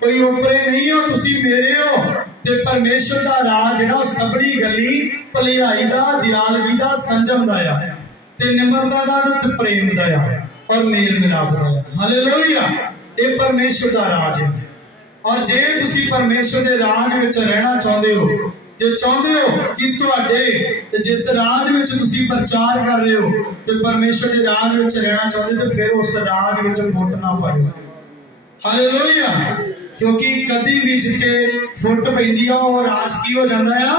ਕੋਈ ਉਪਰੇ ਨਹੀਂ ਹੋ, ਤੁਸੀਂ ਮੇਰੇ ਹੋ। ਤੇ ਪਰਮੇਸ਼ਰ ਦਾ ਰਾਜ ਜਿਹੜਾ ਉਹ ਸਭਨੀ ਗੱਲੀ ਭਲਾਈ ਦਾ, ਦਿਆਲਗੀ ਦਾ, ਸੰਜਮ ਦਾ ਆ, ਤੇ ਨਿਮਰਤਾ ਦਾ ਤੇ ਪ੍ਰੇਮ ਦਾ ਆ, ਔਰ ਮੇਲ ਮਿਲਾਪ ਦਾ ਆ। ਹਾਲੇਲੂਇਆ। ਇਹ ਪਰਮੇਸ਼ਰ ਦਾ ਰਾਜ ਹੈ। ਔਰ ਜੇ ਤੁਸੀਂ ਪਰਮੇਸ਼ਰ ਦੇ ਰਾਜ ਵਿੱਚ ਰਹਿਣਾ ਚਾਹੁੰਦੇ ਹੋ, ਜੇ ਚਾਹੁੰਦੇ ਹੋ ਕਿ ਤੁਹਾਡੇ ਜਿਸ ਰਾਜ ਵਿੱਚ ਤੁਸੀਂ ਪ੍ਰਚਾਰ ਕਰ ਰਹੇ ਹੋ ਤੇ ਪਰਮੇਸ਼ਰ ਦੇ ਰਾਜ ਵਿੱਚ ਰਹਿਣਾ ਚਾਹੁੰਦੇ, ਤੇ ਫਿਰ ਉਸ ਰਾਜ ਵਿੱਚ ਫੁੱਟ ਨਾ ਪਾਇਓ। ਹਾਲੇਲੂਇਆ। ਕਿਉਂਕਿ ਕਦੀ ਵੀ ਜਿੱਥੇ ਫੁੱਟ ਪੈਂਦੀ ਆ, ਉਹ ਰਾਜ ਕੀ ਹੋ ਜਾਂਦਾ ਆ?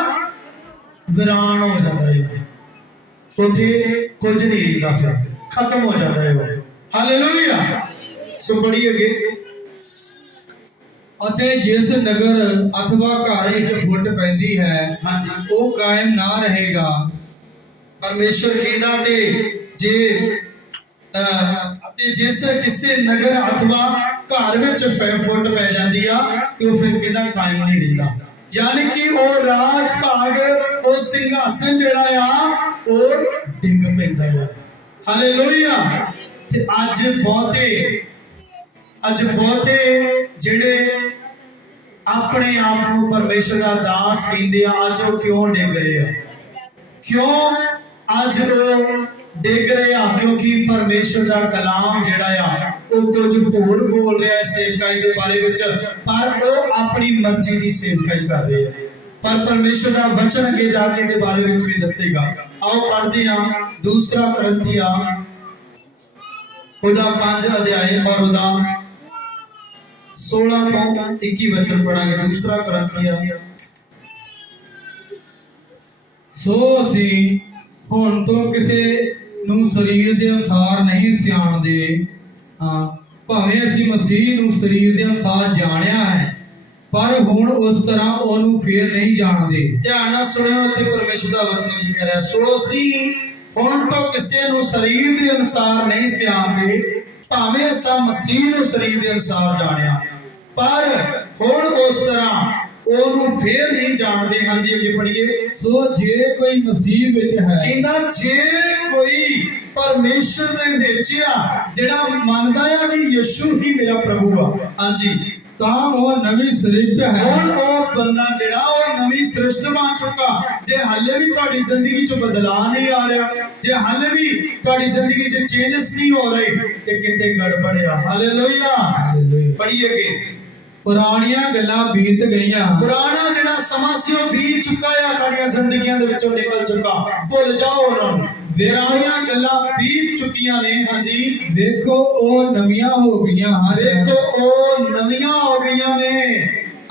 ਵਿਰਾਨ ਹੋ ਜਾਂਦਾ ਹੈ। ਉੱਥੇ ਕੁਝ ਨਹੀਂ ਰਹਿੰਦਾ, ਫਿਰ ਖਤਮ ਹੋ ਜਾਂਦਾ ਹੈ ਉਹ। ਹਾਲੇਲੂਇਆ। ਸੋ ਪੜ੍ਹੀਏ ਅੱਗੇ। ਅਤੇ ਜਿਸ ਨਗਰ ਅਥਵਾ ਘਰ ਵਿੱਚ ਫੁੱਟ ਪੈਂਦੀ ਹੈ, ਹਾਂਜੀ, ਉਹ ਕਾਇਮ ਨਾ ਰਹੇਗਾ। ਪਰਮੇਸ਼ਰ ਕਹਿੰਦਾ ਤੇ ਜਿਸ ਕਿਸੇ ਨਗਰ ਅਥਵਾ ਘਰ ਵਿੱਚ ਫੁੱਟ ਪੈ ਜਾਂਦੀ ਆ, ਤੇ ਉਹ ਫਿਰ ਕਹਿੰਦਾ ਕਾਇਮ ਨਹੀਂ ਰਹਿੰਦਾ। ਯਾਨੀ ਕਿ ਉਹ ਰਾਜ ਭਾਗ, ਉਹ ਸਿੰਘਾਸਨ ਜਿਹੜਾ ਆ, ਉਹ ਡਿੱਗ ਪੈਂਦਾ ਆ। ਹਾਲੇਲੂਇਆ। ਤੇ ਅੱਜ ਬਹੁਤੇ ਜਿਹੜੇ ਆਪਣੇ ਆਪ ਨੂੰ ਪਰਮੇਸ਼ਰ ਦਾ ਦਾਸ ਕਹਿੰਦੇ ਆ, ਅੱਜ ਉਹ ਕਿਉਂ ਡਿੱਗ ਰਹੇ ਆ? ਕਿਉਂ ਅੱਜ ਉਹ ਡਿੱਗ ਰਹੇ ਆ? ਕਿਉਂਕਿ ਪਰਮੇਸ਼ਰ ਦਾ ਕਲਾਮ ਜਿਹੜਾ ਆ, ਉਹ ਕੁਝ ਹੋਰ ਬੋਲ ਰਿਹਾ ਹੈ ਸੇਵਕਾਈ ਦੇ ਬਾਰੇ ਵਿੱਚ, ਪਰ ਉਹ ਆਪਣੀ ਮਰਜ਼ੀ ਦੀ ਸੇਵਕਾਈ ਕਰ ਰਹੇ ਆ। ਪਰ ਪਰਮੇਸ਼ਰ ਦਾ ਵਚਨ ਅੱਗੇ ਜਾ ਕੇ ਦੇ ਬਾਰੇ ਵਿੱਚ ਵੀ ਦੱਸੇਗਾ। ਆਓ ਪੜ੍ਹਦੇ ਹਾਂ 2 ਕਰੰਥੀਆਂ ਉਹਦਾ 5 ਅਧਿਆਇ ਔਰ ਉਹਦਾ 16 ਤੋਂ 21 ਵਚਨ ਪੜਾਂਗੇ। 2 ਕਰੰਥੀਆਂ। ਸੋ ਅਸੀਂ ਹੁਣ ਤੋਂ ਕਿਸੇ ਨੂੰ ਸਰੀਰ ਦੇ ਅਨੁਸਾਰ ਨਹੀਂ ਸਿਆਣਦੇ, ਭਾਵੇਂ ਅਸੀਂ ਮਸੀਹ ਨੂੰ ਸਰੀਰ ਦੇ ਅਨੁਸਾਰ ਜਾਣਿਆ ਹੈ, ਪਰ ਹੁਣ ਉਸ ਤਰ੍ਹਾਂ ਉਹਨੂੰ ਫੇਰ ਨਹੀਂ ਜਾਣਦੇ। ਧਿਆਨ ਨਾਲ ਸੁਣਿਓ, ਇੱਥੇ ਪਰਮੇਸ਼ਰ ਦਾ ਵਚਨ ਕੀ ਕਹਿ ਰਿਹਾ। ਸੋ ਅਸੀਂ ਹੁਣ ਤੋਂ ਕਿਸੇ ਨੂੰ ਸਰੀਰ ਦੇ ਅਨੁਸਾਰ ਨਹੀਂ ਸਿਆਣਦੇ, ਭਾਵੇਂ ਅਸਾਂ ਮਸੀਹ ਨੂੰ ਸਰੀਰ ਦੇ ਅਨੁਸਾਰ ਜਾਣਿਆ, ਪਰ ਹੁਣ ਉਸ ਤਰ੍ਹਾਂ ਉਹਨੂੰ ਫੇਰ ਨਹੀਂ ਜਾਣਦੇ। ਹਾਂਜੀ, ਅੱਗੇ ਪੜ੍ਹੀਏ। ਸੋ ਜੇ ਕੋਈ ਮਸੀਹ ਵਿੱਚ ਹੈ, ਕਹਿੰਦਾ ਜੇ ਕੋਈ ਪਰਮੇਸ਼ਰ ਦੇ ਵਿੱਚ ਆ, ਜਿਹੜਾ ਮੰਨਦਾ ਆ ਕਿ ਯਿਸੂ ਹੀ ਮੇਰਾ ਪ੍ਰਭੂ ਆ, ਹਾਂਜੀ, ਤਾਂ ਉਹ ਨਵੀਂ ਸ੍ਰਿਸ਼ਟ ਹੈ। ਹੁਣ ਉਹ ਬੰਦਾ ਜਿਹੜਾ ਉਹ ਨਵੀਂ ਸ੍ਰਿਸ਼ਟ ਬਣ ਚੁੱਕਾ। ਜੇ ਹਾਲੇ ਵੀ ਤੁਹਾਡੀ ਜ਼ਿੰਦਗੀ 'ਚ ਬਦਲਾਅ ਨਹੀਂ ਆ ਰਿਹਾ, ਜੇ ਹਾਲੇ ਵੀ ਤੁਹਾਡੀ ਜ਼ਿੰਦਗੀ 'ਚ ਚੇਂਜਸ ਨਹੀਂ ਹੋ ਰਹੇ, ਤੇ ਕਿਤੇ ਗੜਬੜ ਆ। ਹਾਲੇਲੂਇਆ। ਪੜ੍ਹੀਏ ਅੱਗੇ। ਪੁਰਾਣੀਆਂ ਗੱਲਾਂ ਬੀਤ ਗਈਆਂ। ਪੁਰਾਣਾ ਜਿਹੜਾ ਸਮਾਂ ਸੀ ਉਹ ਬੀਤ ਚੁੱਕਾ ਆ, ਤੁਹਾਡੀਆਂ ਜ਼ਿੰਦਗੀਆਂ ਦੇ ਵਿੱਚੋਂ ਨਿਕਲ ਚੁੱਕਾ। ਭੁੱਲ ਜਾਓ ਉਹਨਾਂ ਨੂੰ। ਪੁਰਾਣੀਆਂ ਗੱਲਾਂ ਬੀਤ ਚੁੱਕੀਆਂ ਨੇ। ਹਾਂਜੀ, ਵੇਖੋ ਉਹ ਨਵੀਆਂ ਹੋ ਗਈਆਂ ਹਨ। ਵੇਖੋ ਉਹ ਨਵੀਆਂ ਹੋ ਗਈਆਂ ਨੇ।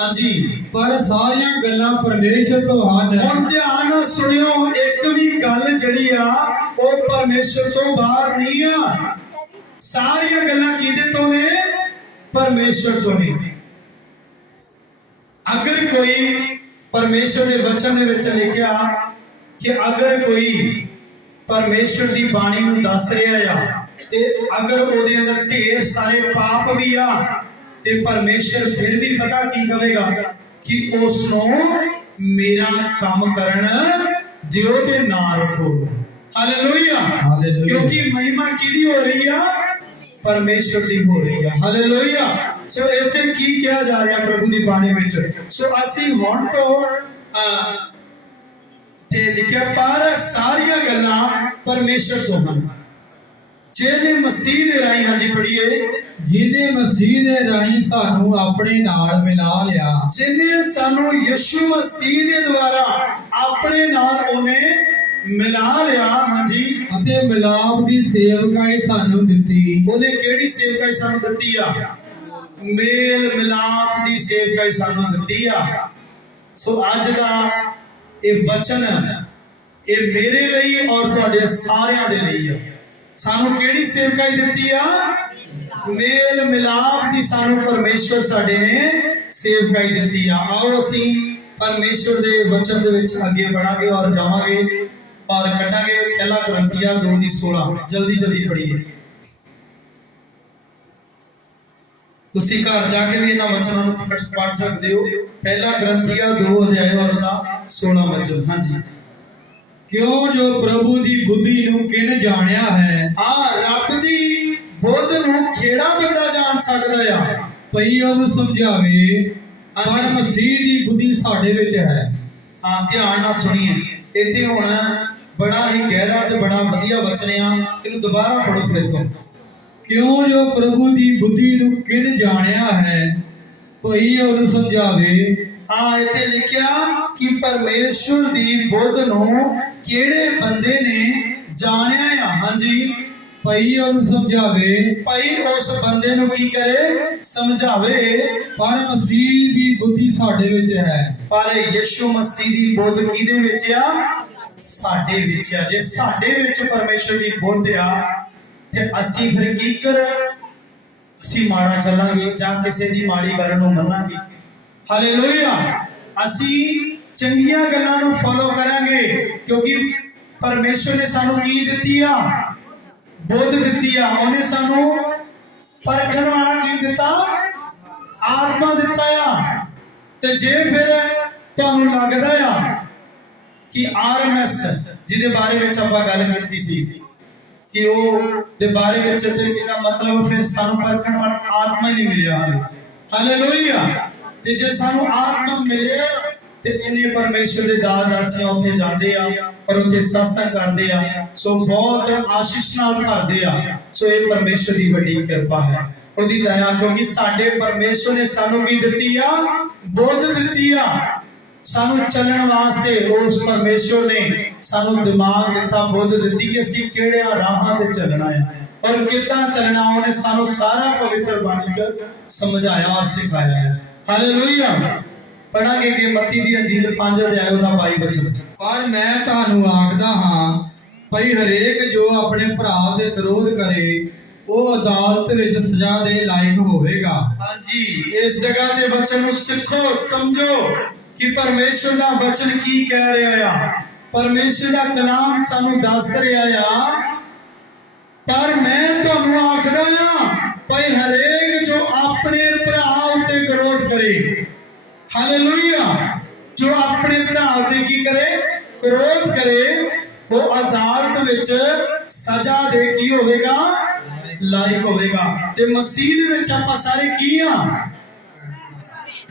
ਹਾਂਜੀ, ਪਰ ਸਾਰੀਆਂ ਗੱਲਾਂ ਪਰਮੇਸ਼ਰ ਤੋਂ ਹਨ। ਹੁਣ ਧਿਆਨ ਨਾਲ ਸੁਣਿਓ, ਇੱਕ ਵੀ ਗੱਲ ਜਿਹੜੀ ਆ ਉਹ ਪਰਮੇਸ਼ਰ ਤੋਂ ਬਾਹਰ ਨਹੀਂ ਆ। ਸਾਰੀਆਂ ਗੱਲਾਂ ਕਿਹਦੇ ਤੋਂ ਨੇ? ਪਰਮੇਸ਼ਰ ਤੋਂ ਨੇ। ਅਗਰ ਕੋਈ ਪਰਮੇਸ਼ਰ ਦੇ ਵਚਨ ਦੇ ਵਿੱਚ ਲਿਖਿਆ ਕਿ ਅਗਰ ਕੋਈ ਪਰਮੇਸ਼ਰ ਦੀ ਬਾਣੀ ਨੂੰ ਦੱਸ ਰਿਹਾ ਆ, ਤੇ ਅਗਰ ਉਹਦੇ ਅੰਦਰ ਢੇਰ ਸਾਰੇ ਪਾਪ ਵੀ ਆ, ਤੇ ਪਰਮੇਸ਼ਰ ਫਿਰ ਵੀ ਪਤਾ ਕੀ ਕਹੇਗਾ ਕਿ ਉਸ ਨੂੰ ਮੇਰਾ ਕੰਮ ਕਰਨ ਦਿਓ ਤੇ ਨਾ ਰੋਕੋ। ਹਾਲੇਲੂਇਆ। ਕਿਉਂਕਿ ਮਹਿਮਾ ਕਿਹਦੀ ਹੋ ਰਹੀ ਆ? परमेश्वर दी हो रही है। हालेलुया। सो इत्थे की कहा जा रहा प्रभु दी बाणी विच, सो असी हुण तो ते लिखिया पर सारिया गल्लां परमेश्वर तो हन जिहने मसीह दे राही, हां जी पढ़िए, जिन्हें मसीह दे राही सानू अपने नाल मिला लिया, जिन्हें सानू यीशु मसीह दे द्वारा अपने नाल उन्हें मिला लिया। हां जी, अते मिलाप दी सेवकाई सानू दिती। उन्हें केड़ी सेवकाई सानू दिती आ? मेल मिलाप दी सेवकाई सानू दिती आ। सो अज दा ये वचन ये मेरे लिए और तुहाडे सारियां दे लिए है। सानू केड़ी सेवकाई दिती आ? मेल मिलाप दी सानू परमेश्वर साडे ने सेवकाई दिती आ। आओ असी परमेश्वर दे वचन दे विच अगे बढ़ांगे और जावांगे और कटांगे पहला कुरिन्थियां 2:16। जल्दी जल्दी पढ़िए, तुसी घर जाके भी इन्हां वचनां नूं पढ़ सकदे हो। पहला कुरिन्थियां 2 अध्याय और दा 16 वचन। हां जी, क्यों जो प्रभु दी बुद्धि नूं किन जाणिया है। हाँ, रब दी बुद्ध नूं केड़ा बंदा जान सकदा आ? पई ओनू समझावे, पर मसीह दी बुद्धि साडे विच है। हाँ, ध्यान नाल सुनिए, इत्थे हुण बड़ा ही गहरा ते बड़ा वधिया वचन आ। इहनूं दोबारा पढ़ो फिर तो। क्यों जो प्रभु दी बुद्धि नूं किन जाणिया है, पई ओनू समझावे। हाँ, इत्थे लिखिया कि परमेश्वर दी बुद्ध नूं केड़े बंदे ने जाणिया आ। हां जी, पई ओनू समझावे, भाई उस बंदे नूं की करे? समझावे। पर मसीह दी बुद्धि साडे विच है। पर यीशु मसीह दी बुद्ध किहदे विच आ? साडे विच आ। जे साडे विच परमेश्वर दी बुद्ध आ ते असी फिर की कर? असी माड़ा चलांगे जां किसे दी माड़ी गल नूं मन्नांगे। हालेलुया। असी चंगियां गल्लां नूं फॉलो करांगे क्योंकि परमेश्वर ने सानू की दित्ती आ? बुद्ध दित्ती आ। उन्हें सानू परखण वाला की दिता? आत्मा दिता आ। ते जे फिर तुहानू लगदा आ कि RMS जिहदे बारे विच आपां गल कीती सी कि ਉਹ ਦੇ ਬਾਰੇ ਵਿੱਚ ਤੇ ਇਹਦਾ ਮਤਲਬ ਫਿਰ ਸਾਨੂੰ ਪਰਖਣ ਵਾਲਾ ਆਤਮਾ ਹੀ ਨਹੀਂ ਮਿਲਿਆ। ਹਾਲੇਲੂਇਆ। ਤੇ ਜੇ ਸਾਨੂੰ ਆਤਮਾ ਮਿਲੇ ਤੇ ਇਹਨੇ ਪਰਮੇਸ਼ਰ ਦੇ ਦਾਸੀਆਂ ਉੱਥੇ ਜਾਂਦੇ ਆ ਔਰ ਉੱਥੇ satsang ਕਰਦੇ ਆ, ਸੋ ਬਹੁਤ ਆਸ਼ੀਸ਼ ਨਾਲ ਭਰਦੇ ਆ। ਸੋ ਇਹ ਪਰਮੇਸ਼ਰ ਦੀ ਵੱਡੀ ਕਿਰਪਾ ਹੈ, ਉਹਦੀ ਦਇਆ, ਕਿਉਂਕਿ ਸਾਡੇ ਪਰਮੇਸ਼ਰ ਨੇ ਸਾਨੂੰ ਕੀ ਦਿੱਤੀ ਆ? ਬੁੱਧ ਦਿੱਤੀ ਆ। सानू चलने वास्ते उस परमेश्वर ने सानू दिमाग दिता, बुद्ध दिती कि असी केड़े राहां ते चलना है और कितना चलना। उन्हें सानू सारा पवित्र बाणी च समझाया और सिखाया है। हालेलुया। पढ़ांगे कि मत्ती दी अंजील 5 अध्याय दा 22 वचन। पर मैं तुहानू आखदा हां, भई हरेक जो अपने भरा दे विरोध करे ਉਹ ਅਦਾਲਤ ਵਿੱਚ ਸਜ਼ਾ ਦੇ ਲਾਇਕ ਹੋਵੇਗਾ। ਹਾਂਜੀ, इस जगह ते वचन नू सिखो, समझो कि परमेश्वर दा वचन की कह रहा है। परमेश्वर दा कलाम सानू दस रहा आ, पर मैं तुहानू आखदा आ भाई हरेक जो अपने भरा उते विरोध करे। हालेलुया। जो अपने भरा उते की करे? विरोध करे, वो अदालत विच सजा दे की होवेगा? लायक होवेगा। ते मसीह दे विच आपां सारे की आ?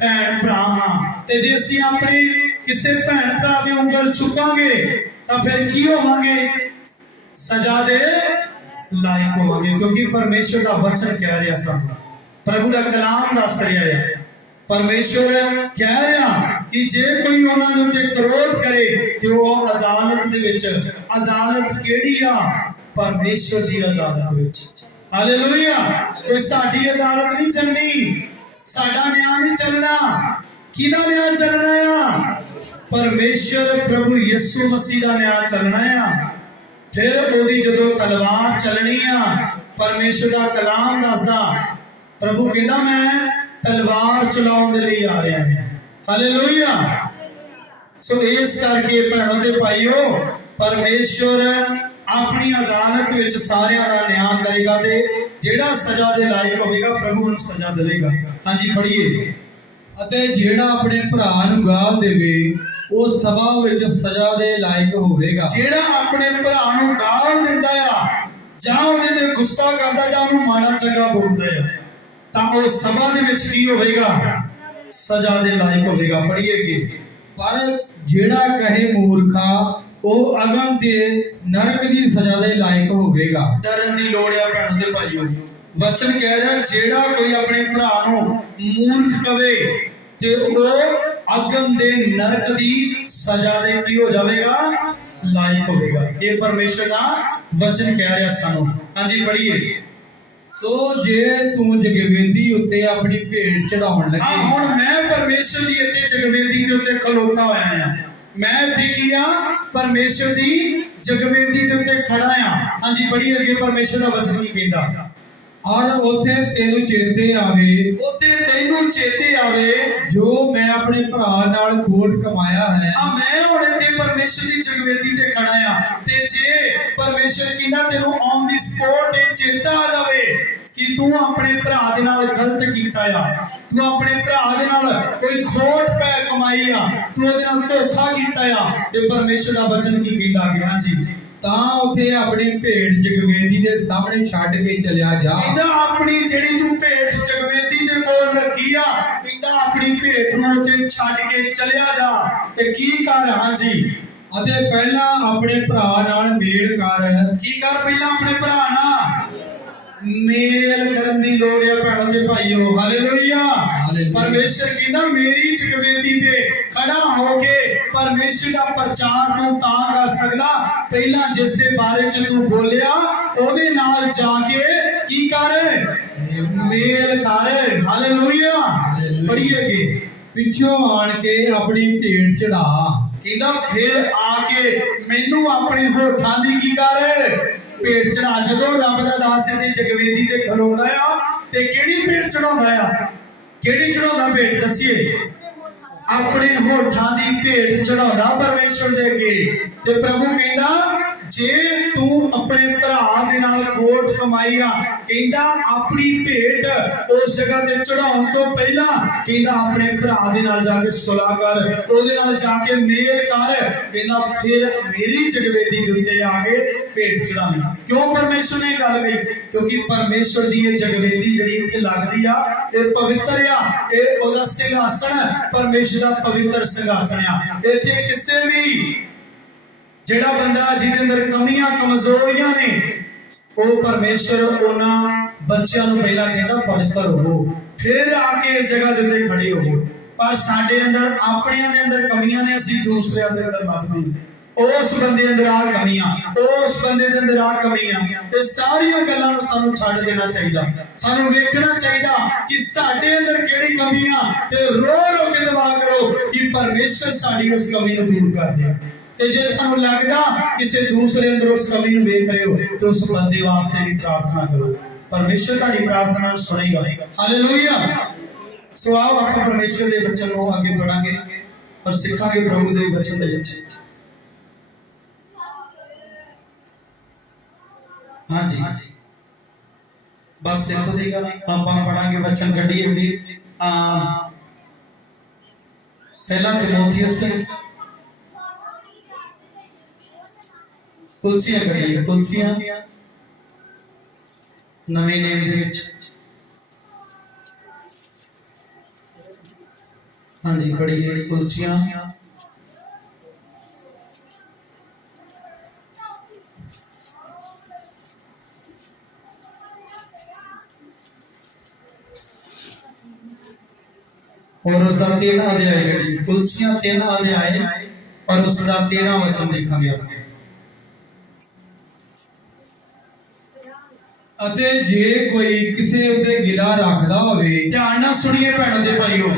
भैन भरा हाँ। ते जे असी अपने किसी भैन भरा की उंगल चुकांगे तो फिर की होवांगे? सजा दे लायक होवांगे, क्योंकि परमेश्वर का वचन कह रहा सानू, प्रभु का कलाम दस रहा है। परमेश्वर कह रहा कि जे कोई उन्हां दे क्रोध करे तो वो अदालत दे विच, अदालत केड़ी आ? परमेश्वर दी अदालत विच। हालेलुया। कोई साडी अदालत नहीं चलनी, साडा न्याय नहीं चलना। किदा न्याय चलना है? परमेश्वर प्रभु यीशु मसीह का न्याय चलना है। फिर ओदी जदों तलवार चलनी आ, परमेश्वर का कलाम दसदा, प्रभु कहंदा मैं तलवार चलाउण दे लई आ रहा है। हालेलुया। सो इस करके भैणों ते भाईओ, परमेश्वर अपनी अदालत विच सारियां दा न्याय करेगा ते जेड़ा सजा दे लायक होवेगा प्रभु उन्हें सजा देवेगा। हाँ जी, पढ़िए। ਅਤੇ ਜਿਹੜਾ ਆਪਣੇ ਭਰਾ ਨੂੰ ਗਾਲ ਦੇਵੇ ਉਹ ਸਭਾ ਵਿੱਚ ਸਜ਼ਾ ਦੇ ਲਾਇਕ ਹੋਵੇਗਾ। ਜਿਹੜਾ ਆਪਣੇ ਭਰਾ ਨੂੰ ਗਾਲ ਦਿੰਦਾ ਆ ਜਾਂ ਉਹਦੇ ਤੇ ਗੁੱਸਾ ਕਰਦਾ ਜਾਂ ਉਹਨੂੰ ਮਾੜਾ ਚੰਗਾ ਬੋਲਦਾ ਹੈ ਤਾਂ ਉਹ ਸਭਾ ਦੇ ਵਿੱਚ ਕੀ ਹੋਵੇਗਾ? ਸਜ਼ਾ ਦੇ ਲਾਇਕ ਹੋਵੇਗਾ। ਪੜ੍ਹੀਏ ਅੱਗੇ। ਪਰ ਜਿਹੜਾ ਕਹੇ ਮੂਰਖਾ ਉਹ ਅਗਨ ਦੇ ਨਰਕ ਦੀ ਸਜ਼ਾ ਦੇ ਲਾਇਕ ਹੋਵੇਗਾ। ਡਰਨ ਦੀ ਲੋੜ ਆ ਭੈਣੋ ਤੇ ਭਾਈਓ। ਵਚਨ ਕਹਿ ਰਿਹਾ ਜਿਹੜਾ ਕੋਈ ਆਪਣੇ ਭਰਾ ਨੂੰ ਮੂਰਖ ਕਵੇ ਤੇ ਉਹ ਅਗਨ ਦੇ ਨਰਕ ਦੀ ਸਜ਼ਾ ਦੇ ਕੀ ਹੋ ਜਾਵੇਗਾ? ਲਾਇਕ ਹੋਵੇਗਾ। ਇਹ ਪਰਮੇਸ਼ਰ ਦਾ ਵਚਨ ਕਹਿ ਰਿਹਾ ਸਾਨੂੰ। ਹਾਂਜੀ ਪੜ੍ਹੀਏ। ਸੋ ਜੇ ਤੂੰ ਜਗਵੇਦੀ ਉੱਤੇ ਆਪਣੀ ਭੇਡ ਚੜਾਉਣ ਲੱਗੇ। ਹੁਣ ਮੈਂ ਪਰਮੇਸ਼ਰ ਦੀ ਇੱਥੇ ਜਗਵੇਦੀ ਦੇ ਉੱਤੇ ਖਲੋਤਾ ਹੋਇਆ ਆ। ਮੈਂ ਇੱਥੇ ਕੀ ਆ? ਪਰਮੇਸ਼ਰ ਦੀ ਜਗਵੇਦੀ ਦੇ ਉੱਤੇ ਖੜਾ ਆ। ਹਾਂਜੀ ਪੜ੍ਹੀਏ ਅੱਗੇ ਪਰਮੇਸ਼ਰ ਦਾ ਵਚਨ ਕੀ ਕਹਿੰਦਾ। ਔਰ ਉੱਥੇ ਤੈਨੂੰ ਚੇਤੇ ਆਵੇ, ਉੱਥੇ ਤੈਨੂੰ ਚੇਤੇ ਆਵੇ ਜੋ ਮੈਂ ਆਪਣੇ ਭਰਾ ਨਾਲ ਖੋਟ ਕਮਾਇਆ ਹੈ। ਮੈਂ ਹੁਣ ਇੱਥੇ ਪਰਮੇਸ਼ਰ ਦੀ ਜਗਵੇਦੀ ਤੇ ਖੜਾ ਆ ਤੇ ਜੇ ਪਰਮੇਸ਼ਰ ਕਹਿੰਦਾ ਤੈਨੂੰ ਔਨ ਦੀ ਸਪੋਟ ਇਹ ਚੇਤਾ ਆ ਜਾਵੇ ਕਿ ਤੂੰ ਆਪਣੇ ਭਰਾ ਦੇ ਨਾਲ ਗਲਤ ਕੀਤਾ ਆ, ਤੂੰ ਆਪਣੇ ਭਰਾ ਦੇ ਨਾਲ ਕੋਈ ਖੋਟ ਪੈ ਕਮਾਈ ਆ, ਤੂੰ ਉਹਦੇ ਨਾਲ ਧੋਖਾ ਕੀਤਾ ਆ, ਤੇ ਪਰਮੇਸ਼ਰ ਦਾ ਵਚਨ ਕੀ ਕਹਿੰਦਾ ਕਿ ਹਾਂਜੀ ਤਾਂ ਉੱਥੇ ਆਪਣੀ ਭੇਡ ਜਗਵੇਦੀ ਦੇ ਸਾਹਮਣੇ ਛੱਡ ਕੇ ਚਲਿਆ ਜਾ। ਕਹਿੰਦਾ ਆਪਣੀ ਜਿਹੜੀ ਤੂੰ ਭੇਡ ਜਗਵੇਦੀ ਦੇ ਕੋਲ ਰੱਖੀ ਆ, ਕਹਿੰਦਾ ਆਪਣੀ ਭੇਡ ਨੂੰ ਉੱਥੇ ਛੱਡ ਕੇ ਚਲਿਆ ਜਾ ਤੇ ਕੀ ਕਰ। ਹਾਂਜੀ ਅਤੇ ਪਹਿਲਾਂ ਆਪਣੇ ਭਰਾ ਨਾਲ ਮੇਲ ਕਰ। ਕੀ ਕਰ? ਪਹਿਲਾਂ ਆਪਣੇ ਭਰਾ ਨਾਲ ਮੇਲ ਕਰਨ ਦੀ ਲੋੜ ਹੈ ਭੈਣੋ ਤੇ ਭਾਈਓ। ਹਾਲੇਲੂਇਆ। ਪਰਮੇਸ਼ਰ ਕਹਿੰਦਾ ਮੇਰੀ ਜਗਵੇਦੀ ਤੇ ਖੜਾ ਹੋ ਕੇ ਪਰਮੇਸ਼ਰ ਦਾ ਪ੍ਰਚਾਰ ਤੂੰ ਤਾਂ ਕਰ ਸਕਦਾ ਪਹਿਲਾਂ ਜਿਸ ਦੇ ਬਾਰੇ ਚ ਤੂੰ ਬੋਲਿਆ ਉਹਦੇ ਨਾਲ ਜਾ ਕੇ ਕੀ ਕਰ? ਮੇਲ ਕਰ। ਹਾਲੇਲੂਇਆ। ਪੜ੍ਹੀਏ ਅੱਗੇ। ਪਿੱਛੋਂ ਆਣ ਕੇ ਆਪਣੀ ਭੇਡ ਚੜਾ। ਕਹਿੰਦਾ ਫਿਰ ਆ ਕੇ ਮੈਨੂੰ ਆਪਣੇ ਹੋਠਾਂ ਦੀ ਕੀ ਕਰ? ਭੇਡ ਚੜਾ। ਜਦੋਂ ਰੱਬ ਦਾ ਦਾਸ ਇਹਦੀ ਜਗਵੇਦੀ ਤੇ ਖਲੋਂਦਾ ਆ ਤੇ ਕਿਹੜੀ ਭੇਡ ਚੜਾਉਂਦਾ ਆ? ਕਿਹੜੀ ਚੜਾਉਂਦਾ ਭੇਡ? ਦੱਸੀਏ। ਆਪਣੇ ਹੋਠਾਂ ਦੀ ਭੇਡ ਚੜਾਉਂਦਾ ਪਰਮੇਸ਼ਰ ਦੇ ਅੱਗੇ। ਤੇ ਪ੍ਰਭੂ ਕਹਿੰਦਾ ਜੇ ਤੂੰ ਆਪਣੇ ਭਰਾ ਦੇ ਨਾਲ ਖੋਟ ਕਮਾਈ ਆ, ਕਹਿੰਦਾ ਆਪਣੀ ਭੇਡ ਉਸ ਜਗ੍ਹਾ ਤੇ ਚੜਾਉਣ ਤੋਂ ਪਹਿਲਾਂ ਕਹਿੰਦਾ ਆਪਣੇ ਭਰਾ ਦੇ ਨਾਲ ਜਾ ਕੇ ਸੁਲਾਹ ਕਰ, ਉਹਦੇ ਨਾਲ ਜਾ ਕੇ ਮੇਲ ਕਰ। ਕਹਿੰਦਾ ਫਿਰ ਮੇਰੀ ਜਗਵੇਦੀ ਦੇ ਉੱਤੇ ਆ ਕੇ ਭੇਡ ਚੜਾਵੀਂ। ਕਿਉਂ ਪਰਮੇਸ਼ਰ ਨੇ ਗੱਲ ਕਹੀ? ਕਿਉਂਕਿ ਪਰਮੇਸ਼ਰ ਦੀ ਇਹ ਜਗਵੇਦੀ ਜਿਹੜੀ ਇੱਥੇ ਲੱਗਦੀ ਆ ਇਹ ਪਵਿੱਤਰ ਆ। ਇਹ ਉਹਦਾ ਸਿੰਘਾਸਣ ਪਰਮੇਸ਼ਰ ਦਾ ਪਵਿੱਤਰ ਸਿੰਘਾਸਣ ਆ। ਇੱਥੇ ਕਿਸੇ ਵੀ ਜਿਹੜਾ ਬੰਦਾ ਜਿਹਦੇ ਅੰਦਰ ਕਮੀਆਂ ਕਮਜ਼ੋਰੀਆਂ ਨੇ ਉਹ ਪਰਮੇਸ਼ਰ ਉਹਨਾਂ ਬੱਚਿਆਂ ਨੂੰ ਪਹਿਲਾਂ ਕਹਿੰਦਾ ਪਵਿੱਤਰ ਹੋਵੋ, ਫਿਰ ਆ ਕੇ ਇਸ ਜਗ੍ਹਾ ਦੇ ਉੱਤੇ ਖੜੇ ਹੋਵੋ। ਪਰ ਸਾਡੇ ਅੰਦਰ ਆਪਣਿਆਂ ਦੇ ਅੰਦਰ ਕਮੀਆਂ ਨੇ, ਅਸੀਂ ਦੂਸਰਿਆਂ ਦੇ ਅੰਦਰ ਲੱਭਦੇ ਉਸ ਬੰਦੇ ਅੰਦਰ ਆ ਕਮੀਆਂ, ਉਸ ਬੰਦੇ ਦੇ ਅੰਦਰ ਆ ਕਮੀਆਂ। ਤੇ ਸਾਰੀਆਂ ਗੱਲਾਂ ਨੂੰ ਸਾਨੂੰ ਛੱਡ ਦੇਣਾ ਚਾਹੀਦਾ। ਸਾਨੂੰ ਵੇਖਣਾ ਚਾਹੀਦਾ ਕਿ ਸਾਡੇ ਅੰਦਰ ਕਿਹੜੀ ਕਮੀਆਂ ਤੇ ਰੋ ਰੋ ਕੇ ਦੁਆ ਕਰੋ ਕਿ ਪਰਮੇਸ਼ਰ ਸਾਡੀ ਉਸ ਕਮੀ ਨੂੰ ਦੂਰ ਕਰ ਦੇ। ਤੇ ਜੇ ਤੁਹਾਨੂੰ ਲੱਗਦਾ ਕਿਸੇ ਦੂਸਰੇ ਅੰਦਰ ਉਸ ਕਮੀ ਨੂੰ ਵੇਖ ਰਹੇ ਹੋ ਤੇ ਉਸ ਬੰਦੇ ਵਾਸਤੇ ਵੀ ਪ੍ਰਾਰਥਨਾ ਕਰੋ। ਪਰਮੇਸ਼ਰ ਤੁਹਾਡੀ ਪ੍ਰਾਰਥਨਾ ਨੂੰ ਸੁਣੇਗਾ। ਹਾਲੇਲੂਇਆ। ਸੋ ਆਓ ਆਪਾਂ ਪਰਮੇਸ਼ਰ ਦੇ ਵਚਨ ਨੂੰ ਅੱਗੇ ਪੜਾਂਗੇ ਔਰ ਸਿੱਖਾਂਗੇ ਪ੍ਰਭੂ ਦੇ ਵਚਨ ਦੇ ਵਿੱਚ। ਹਾਂਜੀ ਬਸ ਇੱਥੋਂ ਦੀ ਗੱਲ ਆਪਾਂ ਪੜਾਂਗੇ। ਵਚਨ ਕੱਢੀਏ ਵੀ ਪਹਿਲਾ ਤਿਮੋਥੀਉਸ ਕੁਲਸੀਆਂ ਕੱਢੀਏ। ਕੁਲਸੀਆਂ ਨਵੇਂ ਨੇਮ ਦੇ ਵਿੱਚ। ਹਾਂਜੀ ਪੜੀਏ ਕੁਲਸੀਆਂ और उसका 13 अध्याय करिए। कुलसियां 3 अध्याय और उसका 13 वचन देखेंगे आप। ਅਤੇ ਜੇ ਕੋਈ ਕਿਸੇ ਉਤੇ ਗਿਲਾ ਰੱਖਦਾ ਹੋਵੇ। ਧਿਆਨ ਨਾਲ ਸੁਣੀਏ ਭੈਣੋ ਤੇ ਭਾਈਓ,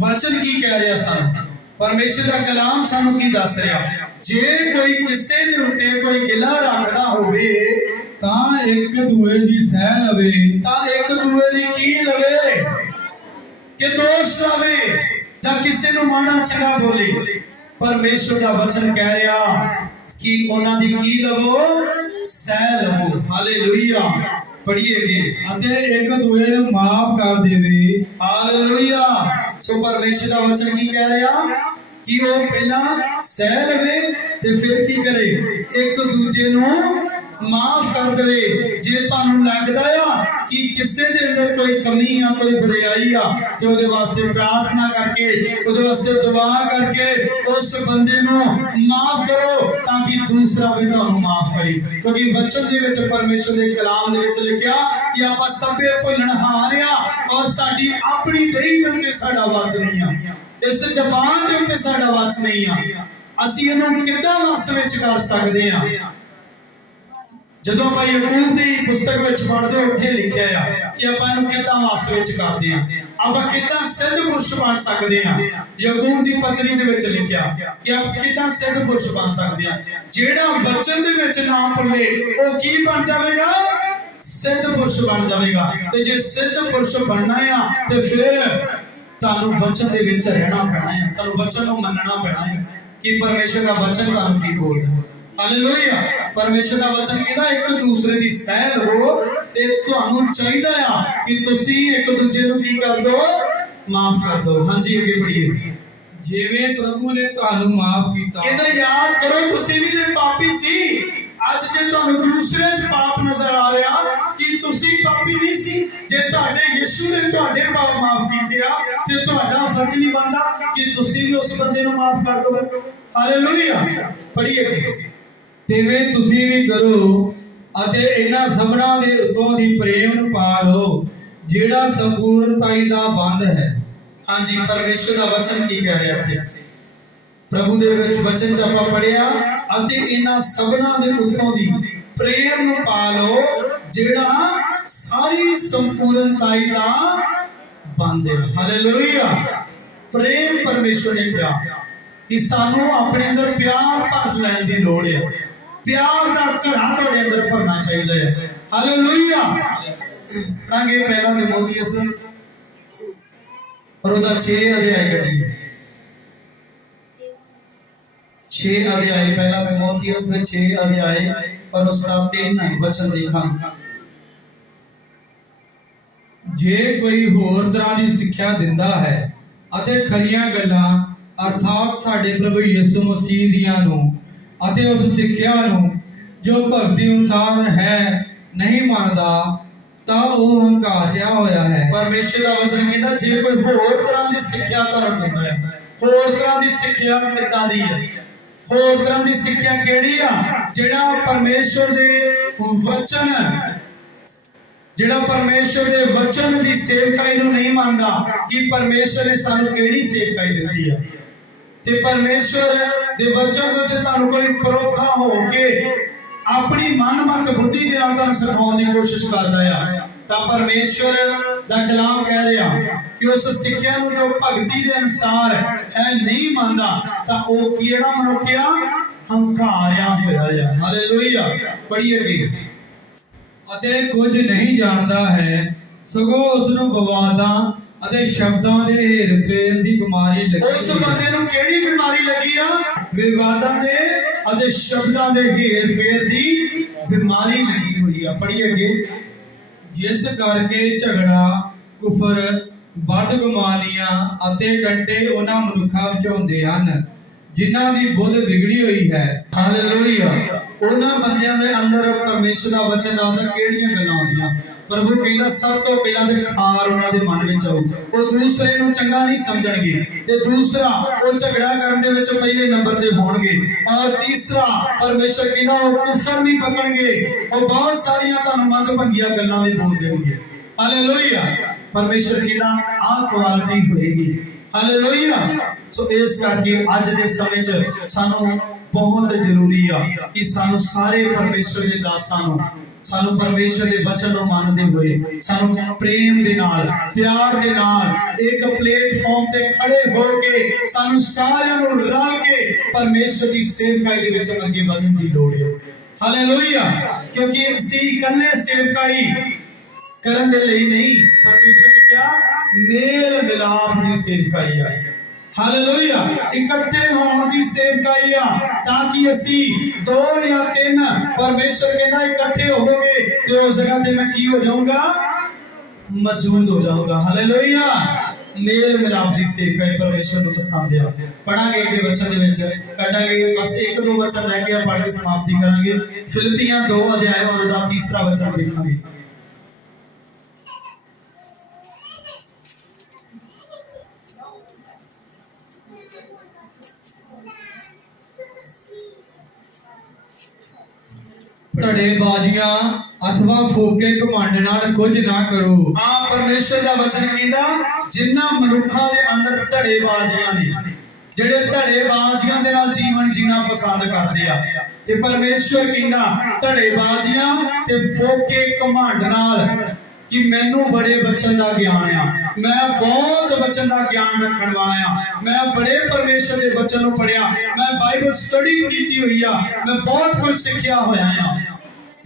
ਵਚਨ ਕੀ ਕਹਿ ਰਿਹਾ ਸਾਨੂੰ? ਪਰਮੇਸ਼ਰ ਦਾ ਕਲਾਮ ਸਾਨੂੰ ਕੀ ਦੱਸ ਰਿਹਾ? ਜੇ ਕੋਈ ਕਿਸੇ ਦੇ ਉੱਤੇ ਕੋਈ ਗਿਲਾ ਰੱਖਦਾ ਹੋਵੇ ਤਾਂ ਇੱਕ ਦੂਏ ਦੀ ਸਹਿ ਲਵੇ। ਤਾਂ ਇੱਕ ਦੂਏ ਦੀ ਕੀ ਲਵੇ? ਕਿ ਦੋਸ਼ ਲਾਵੇ ਜਾਂ ਕਿਸੇ ਨੂੰ ਮਾੜਾ ਚੰਗਾ ਬੋਲੇ। ਪਰਮੇਸ਼ਰ ਦਾ ਵਚਨ ਕਹਿ ਰਿਹਾ ਕਿ ਉਹਨਾਂ ਦੀ ਕੀ ਲਵੋ? ਸਹਿ ਲਵੋ। ਹਾਲੇਲੂਇਆ। ਪੜੀਏ ਅਤੇ ਇੱਕ ਦੂਏ ਨੂੰ ਮਾਫ ਕਰ ਦੇਵੇ। ਹਾਲੇਲੂਇਆ। ਸੋ ਪਰਮੇਸ਼ਰ ਦਾ ਵਚਨ ਕੀ ਕਹਿ ਰਿਹਾ ਕਿ ਉਹ ਪਹਿਲਾਂ ਸਹਿ ਲਵੇ ਤੇ ਫਿਰ ਕੀ ਕਰੇ? ਇੱਕ ਦੂਜੇ ਨੂੰ ਮਾਫ ਕਰ ਦੇਵੇ। ਜੇ ਤੁਹਾਨੂੰ ਲੱਗਦਾ ਆ ਕਿ ਕਿਸੇ ਦੇ ਅੰਦਰ ਕੋਈ ਕਮੀ ਆ, ਕੋਈ ਬੁਰਾਈ ਆ, ਤੇ ਉਹਦੇ ਵਾਸਤੇ ਪ੍ਰਾਰਥਨਾ ਕਰਕੇ, ਉਹਦੇ ਵਾਸਤੇ ਦੁਆ ਕਰਕੇ ਉਸ ਬੰਦੇ ਨੂੰ ਮਾਫ ਕਰੋ, ਤਾਂ ਕਿ ਦੂਸਰਾ ਵੀ ਤੁਹਾਨੂੰ ਮਾਫ ਕਰੇ। ਕਿਉਂਕਿ ਵਚਨ ਦੇ ਵਿੱਚ, ਪਰਮੇਸ਼ਰ ਦੇ ਕਲਾਮ ਦੇ ਵਿੱਚ ਲਿਖਿਆ ਕਿ ਆਪਾਂ ਸਭੇ ਭੁੱਲਣਹਾਰ ਆ, ਔਰ ਸਾਡੀ ਆਪਣੀ ਦੇਹ ਦੇ ਉੱਤੇ ਸਾਡਾ ਵਸ ਨਹੀਂ ਆ, ਇਸ ਜ਼ਬਾਨ ਦੇ ਉੱਤੇ ਸਾਡਾ ਵਸ ਨਹੀਂ ਆ। ਅਸੀਂ ਇਹਨੂੰ ਕਿੱਦਾਂ ਵਸ ਵਿੱਚ ਕਰ ਸਕਦੇ ਆ? ਜਦੋਂ ਆਪਾਂ ਯਾਕੂਬ ਦੀ ਪੁਸਤਕ ਵਿੱਚ ਪੜ੍ਹਦੇ, ਉੱਥੇ ਲਿਖਿਆ ਆ ਕਿ ਆਪਾਂ ਇਹਨੂੰ ਕਿੱਦਾਂ ਵਸ ਵਿੱਚ ਕਰਦੇ ਆ, ਆਪਾਂ ਕਿੱਦਾਂ ਸਿੱਧ ਪੁਰਸ਼ ਬਣ ਸਕਦੇ ਆ। ਯਾਕੂਬ ਦੀ ਪੱਤਰੀ ਦੇ ਵਿੱਚ ਲਿਖਿਆ ਕਿ ਆਪਾਂ ਕਿੱਦਾਂ ਸਿੱਧ ਪੁਰਸ਼ ਬਣ ਸਕਦੇ ਆ। ਜਿਹੜਾ ਵਚਨ ਦੇ ਵਿੱਚ ਨਾ ਭੁੱਲੇ ਉਹ ਕੀ ਬਣ ਜਾਵੇਗਾ? ਸਿੱਧ ਪੁਰਸ਼ ਬਣ ਜਾਵੇਗਾ। ਤੇ ਜੇ ਸਿੱਧ ਪੁਰਸ਼ ਬਣਨਾ ਆ ਤੇ ਫਿਰ ਤੁਹਾਨੂੰ ਵਚਨ ਦੇ ਵਿੱਚ ਰਹਿਣਾ ਪੈਣਾ ਹੈ, ਤੁਹਾਨੂੰ ਵਚਨ ਨੂੰ ਮੰਨਣਾ ਪੈਣਾ ਹੈ ਕਿ ਪਰਮੇਸ਼ਰ ਦਾ ਵਚਨ ਤੁਹਾਨੂੰ ਕੀ ਬੋਲਦਾ ਹੈ। ਹਾਲੇਲੂਇਆ। ਪਰਮੇਸ਼ਰ ਦਾ ਵਚਨ ਕਹਿੰਦਾ ਇੱਕ ਦੂਸਰੇ ਦੀ ਸਹਿ ਲਵੋ, ਤੇ ਤੁਹਾਨੂੰ ਚਾਹੀਦਾ ਆ ਕਿ ਤੁਸੀਂ ਇੱਕ ਦੂਜੇ ਨੂੰ ਕੀ ਕਰ ਦੋ? ਮਾਫ ਕਰ ਦੋ। ਹਾਂਜੀ, ਅੱਗੇ ਪੜ੍ਹੀਏ। ਜਿਵੇਂ ਪ੍ਰਭੂ ਨੇ ਤੁਹਾਨੂੰ ਮਾਫ ਕੀਤਾ। ਕਹਿੰਦਾ ਯਾਦ ਕਰੋ ਤੁਸੀਂ ਵੀ ਤੇ ਪਾਪੀ ਸੀ। ਅੱਜ ਜੇ ਤੁਹਾਨੂੰ ਦੂਸਰੇ 'ਚ ਪਾਪ ਨਜ਼ਰ ਆ ਰਿਹਾ ਕਿ ਤੁਸੀਂ ਪਾਪੀ ਨਹੀਂ ਸੀ, ਜੇ ਤੁਹਾਡੇ ਯਿਸੂ ਨੇ ਤੁਹਾਡੇ ਪਾਪ ਮਾਫ ਕੀਤੇ ਆ, ਤੇ ਤੁਹਾਡਾ ਫਰਜ਼ ਨਹੀਂ ਬਣਦਾ ਕਿ ਤੁਸੀਂ ਵੀ ਉਸ ਬੰਦੇ ਨੂੰ ਮਾਫ ਕਰ ਦਿਓ। ਹਾਲੇਲੂਇਆ। ਪੜ੍ਹੀਏ। ਤਿਵੇਂ ਤੁਸੀਂ ਵੀ ਕਰੋ, ਅਤੇ ਇਹਨਾਂ ਸਭਨਾਂ ਦੇ ਉੱਤੋਂ ਦੀ ਪ੍ਰੇਮ ਨੂੰ ਪਾ ਲਓ, ਜਿਹੜਾ ਸੰਪੂਰਨਤਾਈ ਦਾ ਬੰਧ ਹੈ। ਹਾਂਜੀ, ਪਰਮੇਸ਼ਰ ਦਾ ਵਚਨ ਕੀ ਕਹਿ ਰਿਹਾ ਇੱਥੇ? ਪ੍ਰਭੂ ਦੇ ਵਿੱਚ ਵਚਨ 'ਚ ਆਪਾਂ ਪੜ੍ਹਿਆ, ਅਤੇ ਇਹਨਾਂ ਸਭਨਾਂ ਦੇ ਉੱਤੋਂ ਦੀ ਪ੍ਰੇਮ ਨੂੰ ਪਾ ਲਓ, ਜਿਹੜਾ ਸਾਰੀ ਸੰਪੂਰਨਤਾਈ ਦਾ ਬੰਧ ਹੈ। ਹਾਲੇਲੂਇਆ। ਪ੍ਰੇਮ ਪਰਮੇਸ਼ਰ ਨੇ ਕਿਹਾ ਕਿ ਸਾਨੂੰ ਆਪਣੇ ਅੰਦਰ ਪਿਆਰ ਭਰ ਲੈਣ ਦੀ ਲੋੜ ਹੈ। ਪਿਆਰ ਦਾ ਘੜਾ ਤੁਹਾਡੇ ਅੰਦਰ ਭਰਨਾ ਚਾਹੀਦਾ ਹੈ। ਹਾਲੇਲੂਇਆ। ਪੜਾਂਗੇ ਪਹਿਲਾ ਤਿਮੋਥੀਉਸ और ਉਹਦਾ 6 ਅਧਿਆਇ ਕੱਢੀਏ। 6 ਅਧਿਆਇ ਪਹਿਲਾ ਤਿਮੋਥੀਉਸ ਦੇ 6 ਅਧਿਆਇ और उसका 3 वचन देखा। ਜੇ ਕੋਈ ਹੋਰ ਤਰ੍ਹਾਂ ਦੀ ਸਿੱਖਿਆ ਦਿੰਦਾ ਹੈ ਅਤੇ ਖਰੀਆਂ ਗੱਲਾਂ ਅਰਥਾਤ ਸਾਡੇ ਪ੍ਰਭੂ ਯਿਸੂ ਮਸੀਹ ਦੀਆਂ ਨੂੰ ਅਤੇ ਉਸ ਸਿੱਖਿਆ ਨੂੰ ਜੋ ਭਗਤੀ ਅਨੁਸਾਰ ਹੈ ਨਹੀਂ ਮੰਨਦਾ, ਤਾਂ ਉਹ ਹੰਕਾਰਿਆ ਹੋਇਆ ਹੈ। ਪਰਮੇਸ਼ਰ ਦਾ ਵਚਨ ਕਹਿੰਦਾ ਜੇ ਕੋਈ ਹੋਰ ਤਰ੍ਹਾਂ ਦੀ ਸਿੱਖਿਆ ਤੁਹਾਨੂੰ ਦਿੰਦਾ ਹੈ, ਹੋਰ ਤਰ੍ਹਾਂ ਦੀ ਸਿੱਖਿਆ ਕਿੱਦਾਂ ਦੀ ਹੈ? ਹੋਰ ਤਰ੍ਹਾਂ ਦੀ ਸਿੱਖਿਆ ਕਿਹੜੀ ਆ? ਜਿਹੜਾ ਪਰਮੇਸ਼ਰ ਦੇ ਵਚਨ, ਜਿਹੜਾ ਪਰਮੇਸ਼ਰ ਦੇ ਵਚਨ ਦੀ ਸੇਵਕਾਈ ਨੂੰ ਨਹੀਂ ਮੰਨਦਾ ਕਿ ਪਰਮੇਸ਼ਰ ਨੇ ਸਾਨੂੰ ਕਿਹੜੀ ਸੇਵਕਾਈ ਦਿੱਤੀ ਹੈ। ਤੇ ਪਰਮੇਸ਼ਰ ਦੇ ਵਚਨ ਵਿੱਚ ਤੁਹਾਨੂੰ ਕੋਈ ਪਰੋਖਾ ਹੋ ਕੇ ਆਪਣੀ ਮਨਮਤ ਬੁੱਧੀ ਦੇ ਨਾਲ ਤੁਹਾਨੂੰ ਸਿਖਾਉਣ ਦੀ ਕੋਸ਼ਿਸ਼ ਕਰਦਾ ਆ, ਤਾਂ ਪਰਮੇਸ਼ਰ ਦਾ ਕਲਾਮ ਕਹਿ ਰਿਹਾ ਕਿ ਉਸ ਸਿੱਖਿਆ ਨੂੰ ਜੋ ਭਗਤੀ ਦੇ ਅਨੁਸਾਰ ਹੈ ਨਹੀਂ ਮੰਨਦਾ, ਤਾਂ ਉਹ ਕਿਹੜਾ ਮਨੁੱਖ ਆ? ਹੰਕਾਰਿਆ ਹੋਇਆ ਆ। ਹਾਲੇਲੂਇਆ। ਪੜ੍ਹੀਏ ਅੱਗੇ। ਅਤੇ ਕੁਝ ਨਹੀਂ ਜਾਣਦਾ ਹੈ, ਸਗੋਂ ਉਸ ਨੂੰ ਵਿਵਾਦਾਂ ਅਤੇ ਸ਼ਬਦਾਂ ਦੇ ਹੇਰ-ਫੇਰ ਦੀ ਬਿਮਾਰੀ ਲੱਗੀ। ਉਸ ਬੰਦੇ ਨੂੰ ਕਿਹੜੀ ਬਿਮਾਰੀ ਲੱਗੀ ਆ? ਵਿਵਾਦਾਂ ਦੇ ਅਤੇ ਸ਼ਬਦਾਂ ਦੇ ਹੇਰ-ਫੇਰ ਦੀ ਬਿਮਾਰੀ ਲੱਗੀ ਹੋਈ ਆ। ਪੜ੍ਹੀਏ ਅੱਗੇ। ਜਿਸ ਕਰਕੇ ਝਗੜਾ, ਕੁਫਰ, ਬਦਗੁਮਾਨੀਆਂ ਅਤੇ ਕੰਟੇ ਉਹਨਾਂ ਮਨੁੱਖਾਂ ਵਿੱਚ ਹੁੰਦੇ ਹਨ ਜਿਨ੍ਹਾਂ ਦੀ ਬੁੱਧ ਵਿਗੜੀ ਹੋਈ ਹੈ। ਹਾਲੇਲੂਇਆ। ਉਹਨਾਂ ਬੰਦਿਆਂ ਦੇ ਅੰਦਰ ਪਰਮੇਸ਼ਰ ਦਾ ਵਚਨ ਦੱਸਦਾ ਕਿਹੜੀਆਂ ਗੱਲਾਂ ਆਉਂਦੀਆਂ। ਪ੍ਰਭੂ ਕਹਿੰਦਾ ਸਭ ਤੋਂ ਪਹਿਲਾਂ ਤੇ ਖਾਰ ਉਹਨਾਂ ਦੇ ਮਨ ਵਿੱਚ ਆਊ। ਉਹ ਦੂਸਰੇ ਨੂੰ ਚੰਗਾ ਨਹੀਂ ਸਮਝਣਗੇ, ਤੇ ਦੂਸਰਾ ਉਹ ਝਗੜਾ ਕਰਨ ਦੇ ਵਿੱਚ ਪਹਿਲੇ ਨੰਬਰ ਤੇ ਹੋਣਗੇ, ਔਰ ਤੀਸਰਾ ਪਰਮੇਸ਼ਰ ਕਹਿੰਦਾ ਉਹ ਕੁਫਰ ਵੀ ਪਕੜਨਗੇ, ਉਹ ਬਹੁਤ ਸਾਰੀਆਂ ਤੁਹਾਨੂੰ ਮੰਦਭੰਗੀਆਂ ਗੱਲਾਂ ਵੀ ਬੋਲ ਦੇਣਗੇ। ਹਾਲੇਲੂਇਆ। ਪਰਮੇਸ਼ਰ ਕਹਿੰਦਾ ਆਹ ਕੁਆਲਿਟੀ ਹੋਏਗੀ। ਹਾਲੇਲੂਇਆ। ਸੋ ਇਸ ਕਰਕੇ ਅੱਜ ਦੇ ਸਮੇਂ 'ਚ ਸਾਨੂੰ ਬਹੁਤ ਜ਼ਰੂਰੀ ਆ ਕਿ ਸਾਨੂੰ ਸਾਰੇ ਪਰਮੇਸ਼ਰ ਦੇ ਦਾਸਾਂ ਨੂੰ, ਸਾਨੂੰ ਪਰਮੇਸ਼ਰ ਦੇ ਵਚਨ ਨੂੰ ਮੰਨਦੇ ਹੋਏ ਸਾਨੂੰ ਪ੍ਰੇਮ ਦੇ ਨਾਲ, ਪਿਆਰ ਦੇ ਨਾਲ ਇੱਕ ਪਲੇਟਫਾਰਮ ਤੇ ਖੜੇ ਹੋ ਕੇ ਸਾਨੂੰ ਸਾਰਿਆਂ ਨੂੰ ਰਲ ਕੇ ਪਰਮੇਸ਼ਰ ਦੀ ਸੇਵਕਾਈ ਦੇ ਵਿੱਚ ਅੱਗੇ ਵਧਣ ਦੀ ਲੋੜ ਹੈ। ਹਾਲੇਲੂਇਆ। ਕਿਉਂਕਿ ਅਸੀਂ ਇਕੱਲੇ ਸੇਵਕਾਈ ਕਰਨ ਦੇ ਲਈ ਨਹੀਂ, ਪਰਮੇਸ਼ਰ ਨੇ ਕਿਹਾ ਮੇਲ ਮਿਲਾਪ ਦੀ ਸੇਵਕਾਈ ਆ। ਹਾਲੇਲੂਇਆ। ਇਕੱਠੇ ਹੋਣ ਦੀ ਸੇਵਕਾਈ ਆ, ਤਾਂ ਕਿ ਅਸੀਂ 2 ਜਾਂ 3 ਪਰਮੇਸ਼ਰ ਕਹਿੰਦਾ ਇਕੱਠੇ ਹੋਵੋਗੇ ਤੇ ਉਸ ਜਗ੍ਹਾ ਤੇ ਮੈਂ ਕੀ ਹੋ ਜਾਊਂਗਾ? ਮੌਜੂਦ ਹੋ ਜਾਊਂਗਾ। ਹਾਲੇਲੂਇਆ। ਮੇਲ ਮਿਲਾਪ ਦੀ ਸੇਵਾ ਹੀ ਪਰਮੇਸ਼ਰ ਨੂੰ ਪਸੰਦ ਆ। ਪੜਾਂਗੇ ਅੱਗੇ ਵਚਨ ਦੇ ਵਿੱਚ ਕੱਢਾਂਗੇ, ਬਸ ਇੱਕ ਦੋ ਵਚਨ ਰਹਿ ਗਿਆ, ਪੜ੍ਹ ਕੇ ਸਮਾਪਤੀ ਕਰਾਂਗੇ। ਫਿਲਿੱਪੀਆਂ 2 ਅਧਿਆਇ ਔਰ ਉਹਦਾ 3 ਵਚਨ ਵੇਖਾਂਗੇ। ਧੜੇਬਾਜ਼ੀਆਂ अथवा फोके घमंड नाल कुछ ना करो। हाँ, परमेश्वर का वचन कहता जिन्ना मनुखा दे अंदर धड़ेबाजियां ने, ਜਿਹੜੇ ਧੜੇਬਾਜ਼ੀਆਂ ਦੇ ਨਾਲ ਜੀਵਨ ਜੀਣਾ ਪਸੰਦ ਕਰਦੇ ਆ, ਤੇ ਪਰਮੇਸ਼ਵਰ ਕਹਿੰਦਾ ਧੜੇਬਾਜ਼ੀਆਂ ਤੇ ਫੋਕੇ ਘਮੰਡ ਨਾਲ कि मैनू बड़े बचन का ज्ञान आ, मैं बहुत बचन का ज्ञान रखने वाला आ, मैं बड़े परमेश्वर के बचन को पढ़िया, मैं बाइबल स्टडी की हुई आ, मैं बहुत कुछ सीखिया होया आ।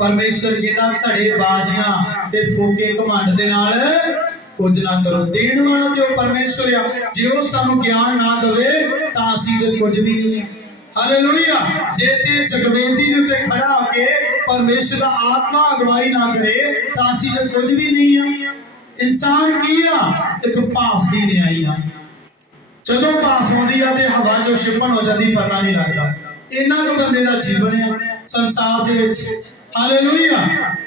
परमेश्वर कहता धड़ेबाजियां ते फोके घमंड दे नाल कुछ ना करो। देण वाला ते परमेश्वर आ, जे वो सानू ज्ञान ना देवे तां असीं ते कुछ भी नहीं है। हालेलुया। जे ते जगवेदी दे उत्ते खड़ा होके परमेश्वर दा आत्मा अगवाई ना करे तां असीं ते कुछ भी नहीं है। इंसान की आ, एक भाफ दी न्याई आ, जदों भाफ आउंदी आ ते हवा चों छिपण हो जांदी, पता नहीं लगदा। इन्ना क बंदे दा जीवन है संसार दे विच। हालेलुया।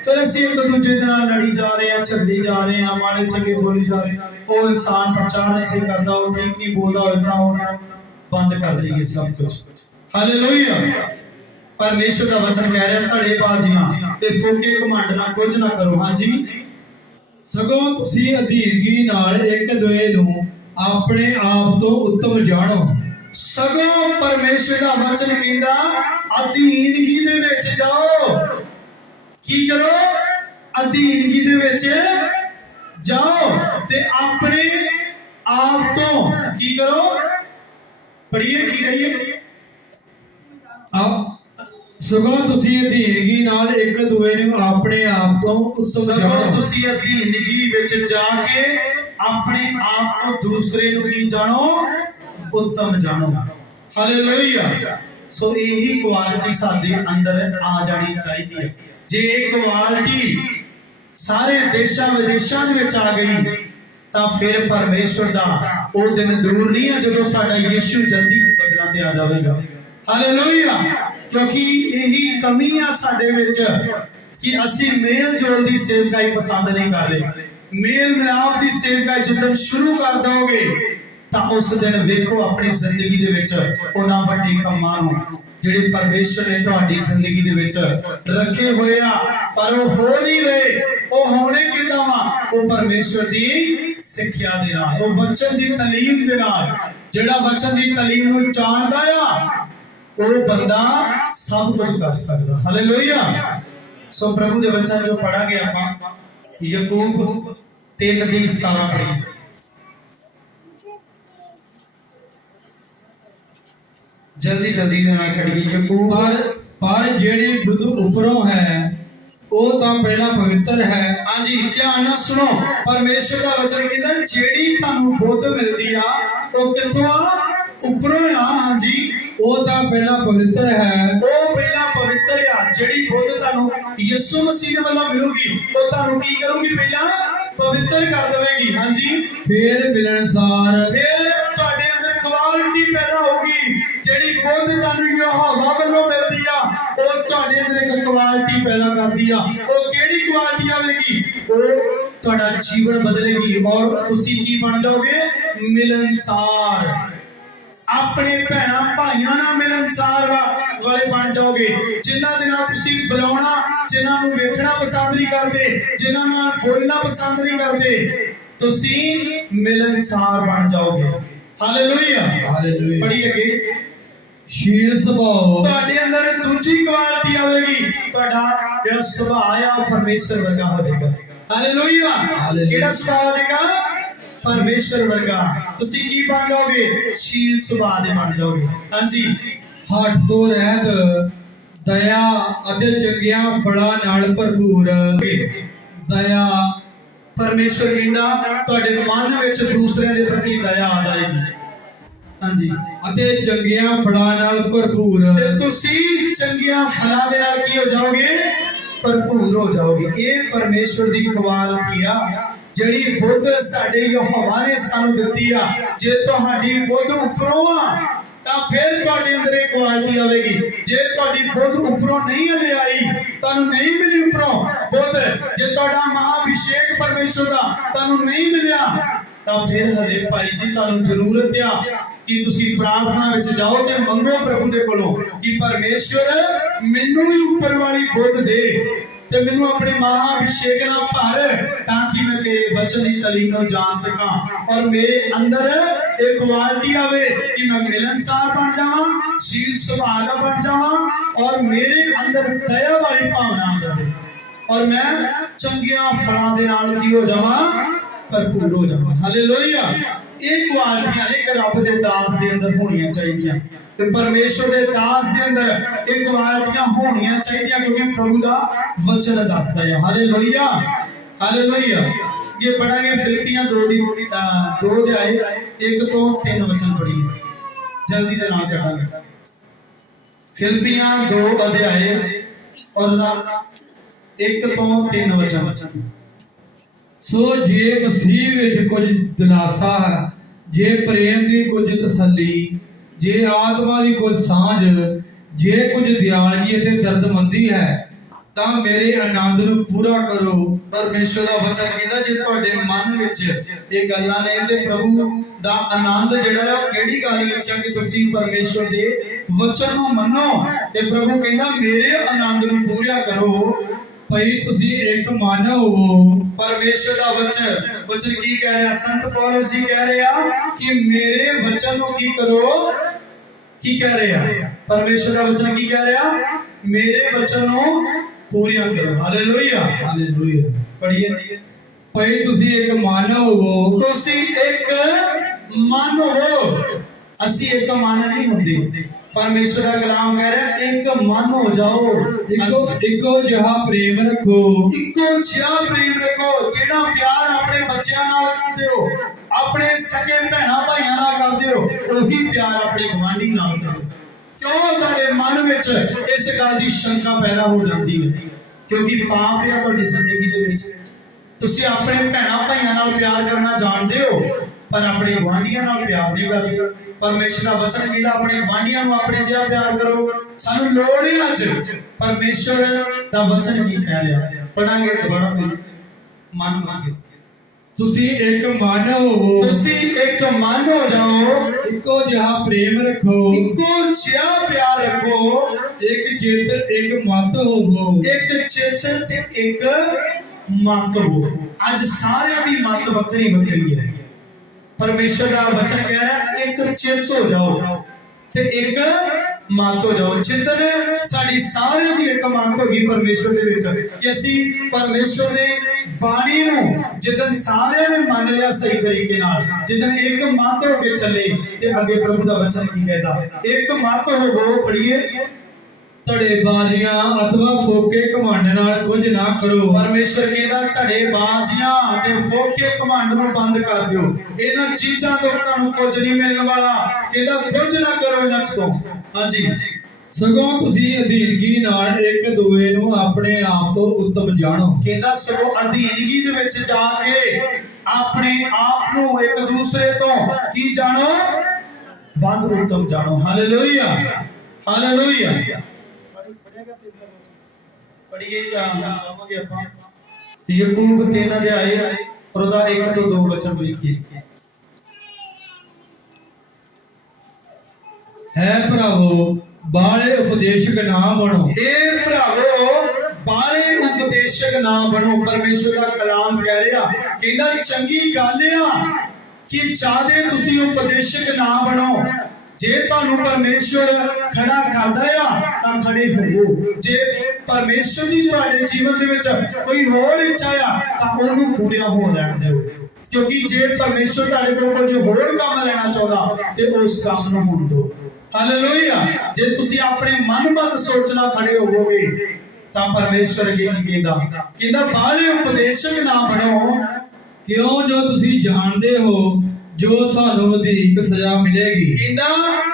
फिर असीं एक दूजे दे नाल लड़ी जा रहे हैं, झगड़ी जा रहे हैं, माड़े चंगे बोली जा रहे हैं। वो इंसान प्रचार नहीं से करदा, वो ठीक नहीं बोलदा, इतना होना बंद कर दईए सब कुछ। हालेलुया। परमेश्वर का वचन कह रहा है धड़ेबाजियां ते फोके घमंड ना कुछ ना करो। हाँ जी, सगों तुसी अधीनगी नाल एक दूए नूं अपने आप तो उत्तम जानो। सगों परमेश्वर का वचन कहंदा अधीनगी दे विच जाओ। की करो? अधीनगी दे विच जाओ ते अपने आप तो की करो? पढ़िए की करिए? सगों तुसी अधीनगी नाल एक दूए नूं अपने आप तो उत्तम जानो। तुसी अधीनगी विच जाके अपने आप को दूसरे नूं की जानो? उत्तम जानो। हालेलुया। सो यही क्वालिटी साडे अंदर आ जानी चाहिए। जे एक क्वालिटी सारे देशां विदेशां दे विच आ गई तां फिर परमेश्वर दा वो दिन दूर नहीं है जदों साडा यीशु जल्दी बदलां ते आ जावेगा। हालेलुया। क्योंकि यही कमी आ साडे विच कि असीं मेल जोल दी सेवकाई पसंद नहीं कर रहे। मेल मिलाप दी सेवकाई जिद्दन शुरू कर दोगे तां उस दिन वेखो अपनी जिंदगी दे विच उन्हां वड्डे कम्मां नूं जिहड़े परमेश्वर ने तुहाडी जिंदगी दे विच रखे होए आ, पर वो हो नहीं रहे। वो होने किदां वा? वो परमेश्वर दी सिक्ख्या दे नाल, वो वचन दी तालीम दे नाल। जिहड़ा वचन दी तालीम नूं जाणदा आ वो बंदा सब कुछ कर सकता। हालेलुया। सो प्रभु दे वचन जो पढ़ांगे आपां याकूब 3:17 पढ़ी। जल्दी जल्दी दे नाल पढ़िए। याकूब पर जेड़ी बुद्ध उपरों है वो तां पहला पवित्र है। हाँ जी, ध्यान नाल सुनो। परमेश्वर का वचन कहता जेड़ी तानू बुद्ध मिलदी आ वो किथों आ? उपरों आ। हाँ जी, वो तां पहला पवित्र है। वो पहला पवित्र आ। जेड़ी बुद्ध तानू यीशु मसीह दे वल्लों मिलूगी वो तानू की करूगी? पहला पवित्र कर देवेगी। हाँ जी, फिर मिलनसार, फिर तुहाडे अंदर क्वालिटी पैदा होगी। जेड़ी बुद्ध तानू यहोवा वल्लों मिलदी आ वो तुहाडे अंदर एक क्वालिटी पैदा करदी आ। वो केड़ी क्वालिटी आवेगी? वो तुहाडा जीवन बदलेगी और तुसी की बन जाओगे? मिलनसार। अपने भैणा भाइयों नाल मिलनसार वाले बन जाओगे। जिन्हां दे नाल तुसी बुलाउणा, जिन्हां नूं वेखना पसंद नहीं करते, जिन्हां नाल बोलना पसंद नहीं करते, तुसी मिलनसार बन जाओगे। हालेलुया। हालेलुया। पढ़िए अगे। शील स्वभाव, तुहाडे अंदर दूजी क्वालिटी आवेगी। तुहाडा जिहड़ा सुभाव आ परमेश्वर वर्गा हो जाएगा। हालेलुया। किहड़ा सुभाव हो जाएगा? परमेश्वर वर्गा। तुसी की बन जाओगे? शील सुभाव दे बन जाओगे। हाँ जी, हट तो रहत दया अते चंगियां फलां नाल भरपूर। दया, परमेश्वर कहंदा तुहाडे मन विच दूसरे दे प्रति दया आ जाएगी। हाँ जी, अते चंगियां फलां नाल भरपूर। ते तुसी चंगियां फलां दे नाल की हो जाओगे? भरपूर हो जाओगे। ये परमेश्वर दी क्वालिटी आ ਜਿਹੜੀ ਬੁੱਧ ਸਾਡੇ ਯਹੋਵਾ ਨੇ ਸਾਨੂੰ ਦਿੱਤੀ ਆ, ਜੇ ਤੁਹਾਡੀ ਬੁੱਧ ਉੱਪਰੋਂ ਆ ਤਾਂ ਫਿਰ ਤੁਹਾਡੇ ਅੰਦਰ ਇਹ ਕੁਆਲਿਟੀ ਆਵੇਗੀ। ਜੇ ਤੁਹਾਡੀ ਬੁੱਧ ਉੱਪਰੋਂ ਨਹੀਂ ਹਲੇ ਆਈ, ਤੁਹਾਨੂੰ ਨਹੀਂ ਮਿਲੀ ਉੱਪਰੋਂ ਬੁੱਧ, ਜੇ ਤੁਹਾਡਾ ਮਹਾਅਭਿਸ਼ੇਕ ਪਰਮੇਸ਼ਵਰ ਦਾ ਤੁਹਾਨੂੰ ਨਹੀਂ ਮਿਲਿਆ, ਤਾਂ ਫਿਰ ਹਲੇ ਭਾਈ ਜੀ ਤੁਹਾਨੂੰ ਜ਼ਰੂਰਤ ਆ ਕਿ ਤੁਸੀਂ ਪ੍ਰਾਰਥਨਾ ਵਿੱਚ ਜਾਓ ਤੇ ਮੰਗੋ ਪ੍ਰਭੂ ਦੇ ਕੋਲੋਂ ਕਿ ਪਰਮੇਸ਼ਵਰ ਮੈਨੂੰ ਵੀ ਉੱਪਰ ਵਾਲੀ ਬੁੱਧ ਦੇ ਤੇ ਮੈਨੂੰ ਆਪਣੇ ਮਹਾਅਭਿਸ਼ੇਕ ਨਾਲ ਭਰ, ਤਾਂ ਕਿ ਮੈਂ ਤੇਰੇ ਵਚਨ ਦੀ ਤਾਲੀਮ ਨੂੰ ਜਾਣ ਸਕਾਂ ਔਰ ਮੇਰੇ ਅੰਦਰ ਇੱਕ ਕੁਆਲਿਟੀ ਆਵੇ ਕਿ ਮੈਂ ਮਿਲਨਸਾਰ ਬਣ ਜਾਵਾਂ, ਸ਼ੀਲ ਸੁਭਾਅ ਦਾ ਬਣ ਜਾਵਾਂ ਔਰ ਮੇਰੇ ਅੰਦਰ ਦਇਆ ਵਾਲੀ ਭਾਵਨਾ ਆ ਜਾਵੇ ਔਰ ਮੈਂ ਚੰਗੀਆਂ ਫਲਾਂ ਦੇ ਨਾਲ ਕੀ ਹੋ ਜਾਵਾਂ, ਭਰਪੂਰ ਹੋ ਜਾਵਾਂ। ਹਾਲੇਲੂਇਆ। ਇਹ ਕੁਆਲਿਟੀਆਂ ਇੱਕ ਰੱਬ ਦੇ ਦਾਸ ਦੇ ਅੰਦਰ ਹੋਣੀਆਂ ਚਾਹੀਦੀਆਂ ਤੇ ਪਰਮੇਸ਼ਵਰ ਦੇ ਦਾਸ ਦੇ ਅੰਦਰ ਇਹ ਕੁਆਲਿਟੀਆਂ ਹੋਣੀਆਂ ਚਾਹੀਦੀਆਂ, ਕਿਉਂਕਿ ਪ੍ਰਭੂ ਦਾ ਵਚਨ ਦੱਸਦਾ ਹੈ। Hallelujah, hallelujah. ਇਹ ਪੜਾਂਗੇ ਫਿਲਿੱਪੀਆਂ 2 ਅਧਿਆਏ 1 ਤੋਂ 3 ਵਚਨ ਪੜ੍ਹੀਏ, ਜਲਦੀ ਦੇ ਨਾਲ ਕੱਢਾਂਗੇ। ਫਿਲਿੱਪੀਆਂ 2 ਅਧਿਆਏ ਔਰ 1 ਤੋਂ 3 ਵਚਨ। ਸੋ ਜੇ ਮਸੀਹ ਵਿੱਚ ਕੁਝ ਦਿਲਾਸਾ ਹੈ, ਜੇ ਪ੍ਰੇਮ ਦੀ ਕੁਝ ਤਸੱਲੀ, ਜੇ ਆਤਮਾ ਦੀ ਕੁਝ ਸਾਂਝ, ਜੇ ਕੁਝ ਦਿਆਲਗੀ ਅਤੇ ਦਰਦਮੰਦੀ ਹੈ, ਤਾਂ ਮੇਰੇ ਆਨੰਦ ਨੂੰ ਪੂਰਾ ਕਰੋ। ਪਰਮੇਸ਼ਵਰ ਦਾ ਵਚਨ ਕਹਿੰਦਾ ਜੇ ਤੁਹਾਡੇ ਮਨ ਵਿੱਚ ਇਹ ਗੱਲਾਂ ਨੇ ਤੇ ਪ੍ਰਭੂ ਦਾ ਆਨੰਦ ਜਿਹੜਾ ਹੈ ਕਿਹੜੀ ਗੱਲ ਵਿੱਚ ਹੈ ਕਿ ਤੁਸੀਂ ਪਰਮੇਸ਼ਵਰ ਦੇ ਵਚਨ ਨੂੰ ਮੰਨੋ, ਤੇ ਪ੍ਰਭੂ ਕਹਿੰਦਾ ਮੇਰੇ ਆਨੰਦ ਨੂੰ ਪੂਰਾ ਕਰੋ ਭਈ ਤੁਸੀਂ ਇੱਕ ਮਨ ਹੋਵੋ। ਪਰਮੇਸ਼ਵਰ ਦਾ ਵਚਨ ਕੀ ਕਹਿ ਰਿਹਾ? ਸੰਤ ਪੌਲਸ ਜੀ ਕਹਿ ਰਿਹਾ ਕਿ ਮੇਰੇ ਵਚਨ ਨੂੰ ਕੀ ਕਰੋ, ਕੀ ਕਹਿ ਰਿਹਾ? ਪਰਮੇਸ਼ਵਰ ਦਾ ਵਚਨ ਕੀ ਕਹਿ ਰਿਹਾ? ਮੇਰੇ ਵਚਨ ਨੂੰ ਪੂਰੀਆਂ ਕਰੋ। Hallelujah, hallelujah. ਪੜ੍ਹੀਏ। ਭਈ ਤੁਸੀਂ ਇੱਕ ਮਨ ਹੋਵੋ। ਤੁਸੀਂ ਇੱਕ ਮਨ ਹੋ। ਅਸੀਂ ਇੱਕ ਮਨ ਨਹੀਂ ਹੁੰਦੇ। ਪਰਮੇਸ਼ਵਰ ਦਾ ਕਲਾਮ ਕਹਿ ਰਿਹਾ ਇੱਕ ਮਨ ਹੋ ਜਾਓ, ਇੱਕੋ ਜਿਹਾ ਪ੍ਰੇਮ ਰੱਖੋ। ਇੱਕੋ ਜਿਹਾ ਪ੍ਰੇਮ ਰੱਖੋ। ਜਿਹੜਾ ਪਿਆਰ ਆਪਣੇ ਬੱਚਿਆਂ ਨਾਲ ਕਰਦੇ ਹੋ, ਆਪਣੇ ਸਕੇ ਭੈਣਾਂ ਭਾਈਆਂ ਨਾਲ ਕਰਦੇ ਹੋ, ਉਹੀ ਪਿਆਰ ਆਪਣੇ ਗੁਆਂਢੀ ਨਾਲ ਕਰੋ। ਕਿਉਂ ਤੁਹਾਡੇ ਮਨ ਵਿੱਚ ਇਸ ਗੱਲ ਦੀ ਸ਼ੰਕਾ ਪੈਦਾ ਹੋ ਜਾਂਦੀ ਹੈ? ਕਿਉਂਕਿ ਪਾਪ ਹੈ ਤੁਹਾਡੀ ਜ਼ਿੰਦਗੀ ਦੇ ਵਿੱਚ। ਤੁਸੀਂ ਆਪਣੇ ਭੈਣਾਂ ਭਾਈਆਂ ਨਾਲ ਪਿਆਰ ਕਰਨਾ ਜਾਣਦੇ ਹੋ, ਪਰ ਆਪਣੇ ਗੁਆਂਢੀਆਂ ਨਾਲ ਪਿਆਰ ਨਹੀਂ ਕਰਦੇ। ਪਰਮੇਸ਼ਰ ਦਾ ਵਚਨ ਕਹਿੰਦਾ ਆਪਣੇ ਗੁਆਂਢੀਆਂ ਨੂੰ ਆਪਣੇ ਜਿਹਾ ਪਿਆਰ ਕਰੋ। ਸਾਨੂੰ ਲੋੜ ਹੈ ਅੱਜ ਪਰਮੇਸ਼ਰ ਦਾ ਵਚਨ ਕੀ ਕਹਿ ਰਿਹਾ। ਪੜਾਂਗੇ ਦੁਬਾਰਾ ਮਨ ਮੰਗੇ। ਤੁਸੀਂ ਇੱਕ ਮਨ ਹੋਵੋ। ਤੁਸੀਂ ਇੱਕ ਮਨ ਹੋ ਜਾਓ। ਇੱਕੋ ਜਿਹਾ ਪ੍ਰੇਮ ਰੱਖੋ। ਇੱਕੋ ਜਿਹਾ ਪਿਆਰ ਰੱਖੋ। ਇੱਕ ਚਿੱਤ ਇੱਕ ਮਤ ਹੋਵੋ। ਇੱਕ ਚਿੱਤ ਤੇ ਇੱਕ ਮਤ ਹੋ। ਅੱਜ ਸਾਰਿਆਂ ਦੀ ਮਤ ਵੱਖਰੀ ਵੱਖਰੀ ਹੈ। ਪਰਮੇਸ਼ਰ ਦਾ ਵਚਨ ਕਹਿ ਰਿਹਾ ਇੱਕ ਚਿੱਤ ਹੋ ਜਾਓ ਤੇ ਇੱਕ ਮਤ ਹੋ ਜਾਓ। ਚਿੰਤਨ ਸਾਡੀ ਸਾਰਿਆਂ ਦੀ ਇੱਕ ਮਤ ਹੋ ਗਈ ਪਰਮੇਸ਼ਰ ਦੇ ਵਿੱਚ ਕਿ ਅਸੀਂ ਪਰਮੇਸ਼ਰ ਦੇ ਬਾਣੀ ਨੂੰ ਜਿੱਦਣ ਸਾਰਿਆਂ ਨੇ ਮੰਨ ਲਿਆ ਸਹੀ ਤਰੀਕੇ ਨਾਲ, ਜਿੱਦਣ ਇੱਕ ਮਤ ਹੋ ਕੇ ਚੱਲੇ ਤੇ ਅੱਗੇ ਪ੍ਰਭੂ ਦਾ ਵਚਨ ਕੀ ਕਹਿੰਦਾ? ਇੱਕ ਮਤ ਹੋਵੋ। ਪੜੀਏ। ਧੜੇਬਾਜ਼ੀਆਂ ਅਥਵਾ ਫੋਕੇ ਘਮੰਡ ਨਾਲ ਕੁਝ ਨਾ ਕਰੋ। ਪਰਮੇਸ਼ਰ ਕਹਿੰਦਾ ਧੜੇਬਾਜ਼ੀਆਂ ਤੇ ਫੋਕੇ ਘਮੰਡ ਨੂੰ ਬੰਦ ਕਰ ਦਿਓ। ਇਹਨਾਂ ਚੀਜ਼ਾਂ ਤੋਂ ਤੁਹਾਨੂੰ ਕੁਝ ਨਹੀਂ ਮਿਲਣ ਵਾਲਾ। ਕਹਿੰਦਾ ਕੁਝ ਨਾ ਕਰੋ ਇਹਨਾਂ ਤੋਂ। ਹਾਂਜੀ, ਸਗੋਂ ਤੁਸੀਂ ਅਧੀਨਗੀ ਨਾਲ ਇੱਕ ਦੂਏ ਨੂੰ ਆਪਣੇ ਆਪ ਤੋਂ ਉੱਤਮ ਜਾਣੋ। ਕਹਿੰਦਾ ਸਗੋਂ ਅਧੀਨਗੀ ਦੇ ਵਿੱਚ ਜਾ ਕੇ ਆਪਣੇ ਆਪ ਨੂੰ ਇੱਕ ਦੂਸਰੇ ਤੋਂ ਕੀ ਜਾਣੋ? ਵੱਧ ਉੱਤਮ ਜਾਣੋ। Hallelujah, hallelujah. ਪੜੀਏ ਜਾਵਾਂਗੇ ਆਪਾਂ ਯਾਕੂਬ 3 ਅਧਿਆਇ ਔਰ ਉਹਦਾ 1 ਤੋਂ 2 ਵਚਨ ਵੇਖੀਏ। ਹੈ ਭਰਾਵੋ ਬਾਲੇ ਉਪਦੇਸ਼ਕ ਨਾ ਬਣੋ। ਇਹ ਭਰਾਵੋ ਬਾਲੇ ਉਪਦੇਸ਼ਕ ਨਾ ਬਣੋ। ਪਰਮੇਸ਼ਰ ਦਾ ਕਲਾਮ ਕਹਿ ਰਿਹਾ, ਕਹਿੰਦਾ ਚੰਗੀ ਗੱਲ ਆ ਕਿ ਚਾਹਦੇ ਤੁਸੀਂ ਉਪਦੇਸ਼ਕ ਨਾ ਬਣੋ। ਜੇ ਤੁਹਾਨੂੰ ਪਰਮੇਸ਼ਰ ਖੜਾ ਕਰਦਾ ਆ ਤਾਂ ਖੜੇ ਹੋਵੋ। ਜੇ ਪਰਮੇਸ਼ਰ ਦੀ ਤੁਹਾਡੇ ਜੀਵਨ ਦੇ ਵਿੱਚ ਕੋਈ ਹੋਰ ਇੱਛਾ ਆ ਤਾਂ ਉਹਨੂੰ ਪੂਰਾ ਹੋ ਲੈਣ ਦਿਓ। ਕਿਉਂਕਿ ਜੇ ਪਰਮੇਸ਼ਰ ਤੁਹਾਡੇ ਕੋਲ ਕੁਝ ਹੋਰ ਕੰਮ ਲੈਣਾ ਚਾਹੁੰਦਾ ਤੇ ਉਸ ਕੰਮ ਨੂੰ ਹੋਣ ਦਿਓ। ਹਾਲੇਲੂਇਆ। ਜੇ ਤੁਸੀਂ ਆਪਣੇ ਮਨਮਤ ਸੋਚਣਾ ਖੜੇ ਹੋਵੋਗੇ ਤਾਂ ਪਰਮੇਸ਼ਰ ਅੱਗੇ ਕੀ ਕਹਿੰਦਾ? ਕਹਿੰਦਾ ਬਾਹਲੇ ਉਪਦੇਸ਼ਕ ਨਾ ਬਣੋ। ਕਿਉਂ? ਜੋ ਤੁਸੀਂ ਜਾਣਦੇ ਹੋ ਜੋ ਸਾਨੂੰ ਵਧੇਕ ਸਜ਼ਾ ਮਿਲੇਗੀ। ਕਹਿੰਦਾ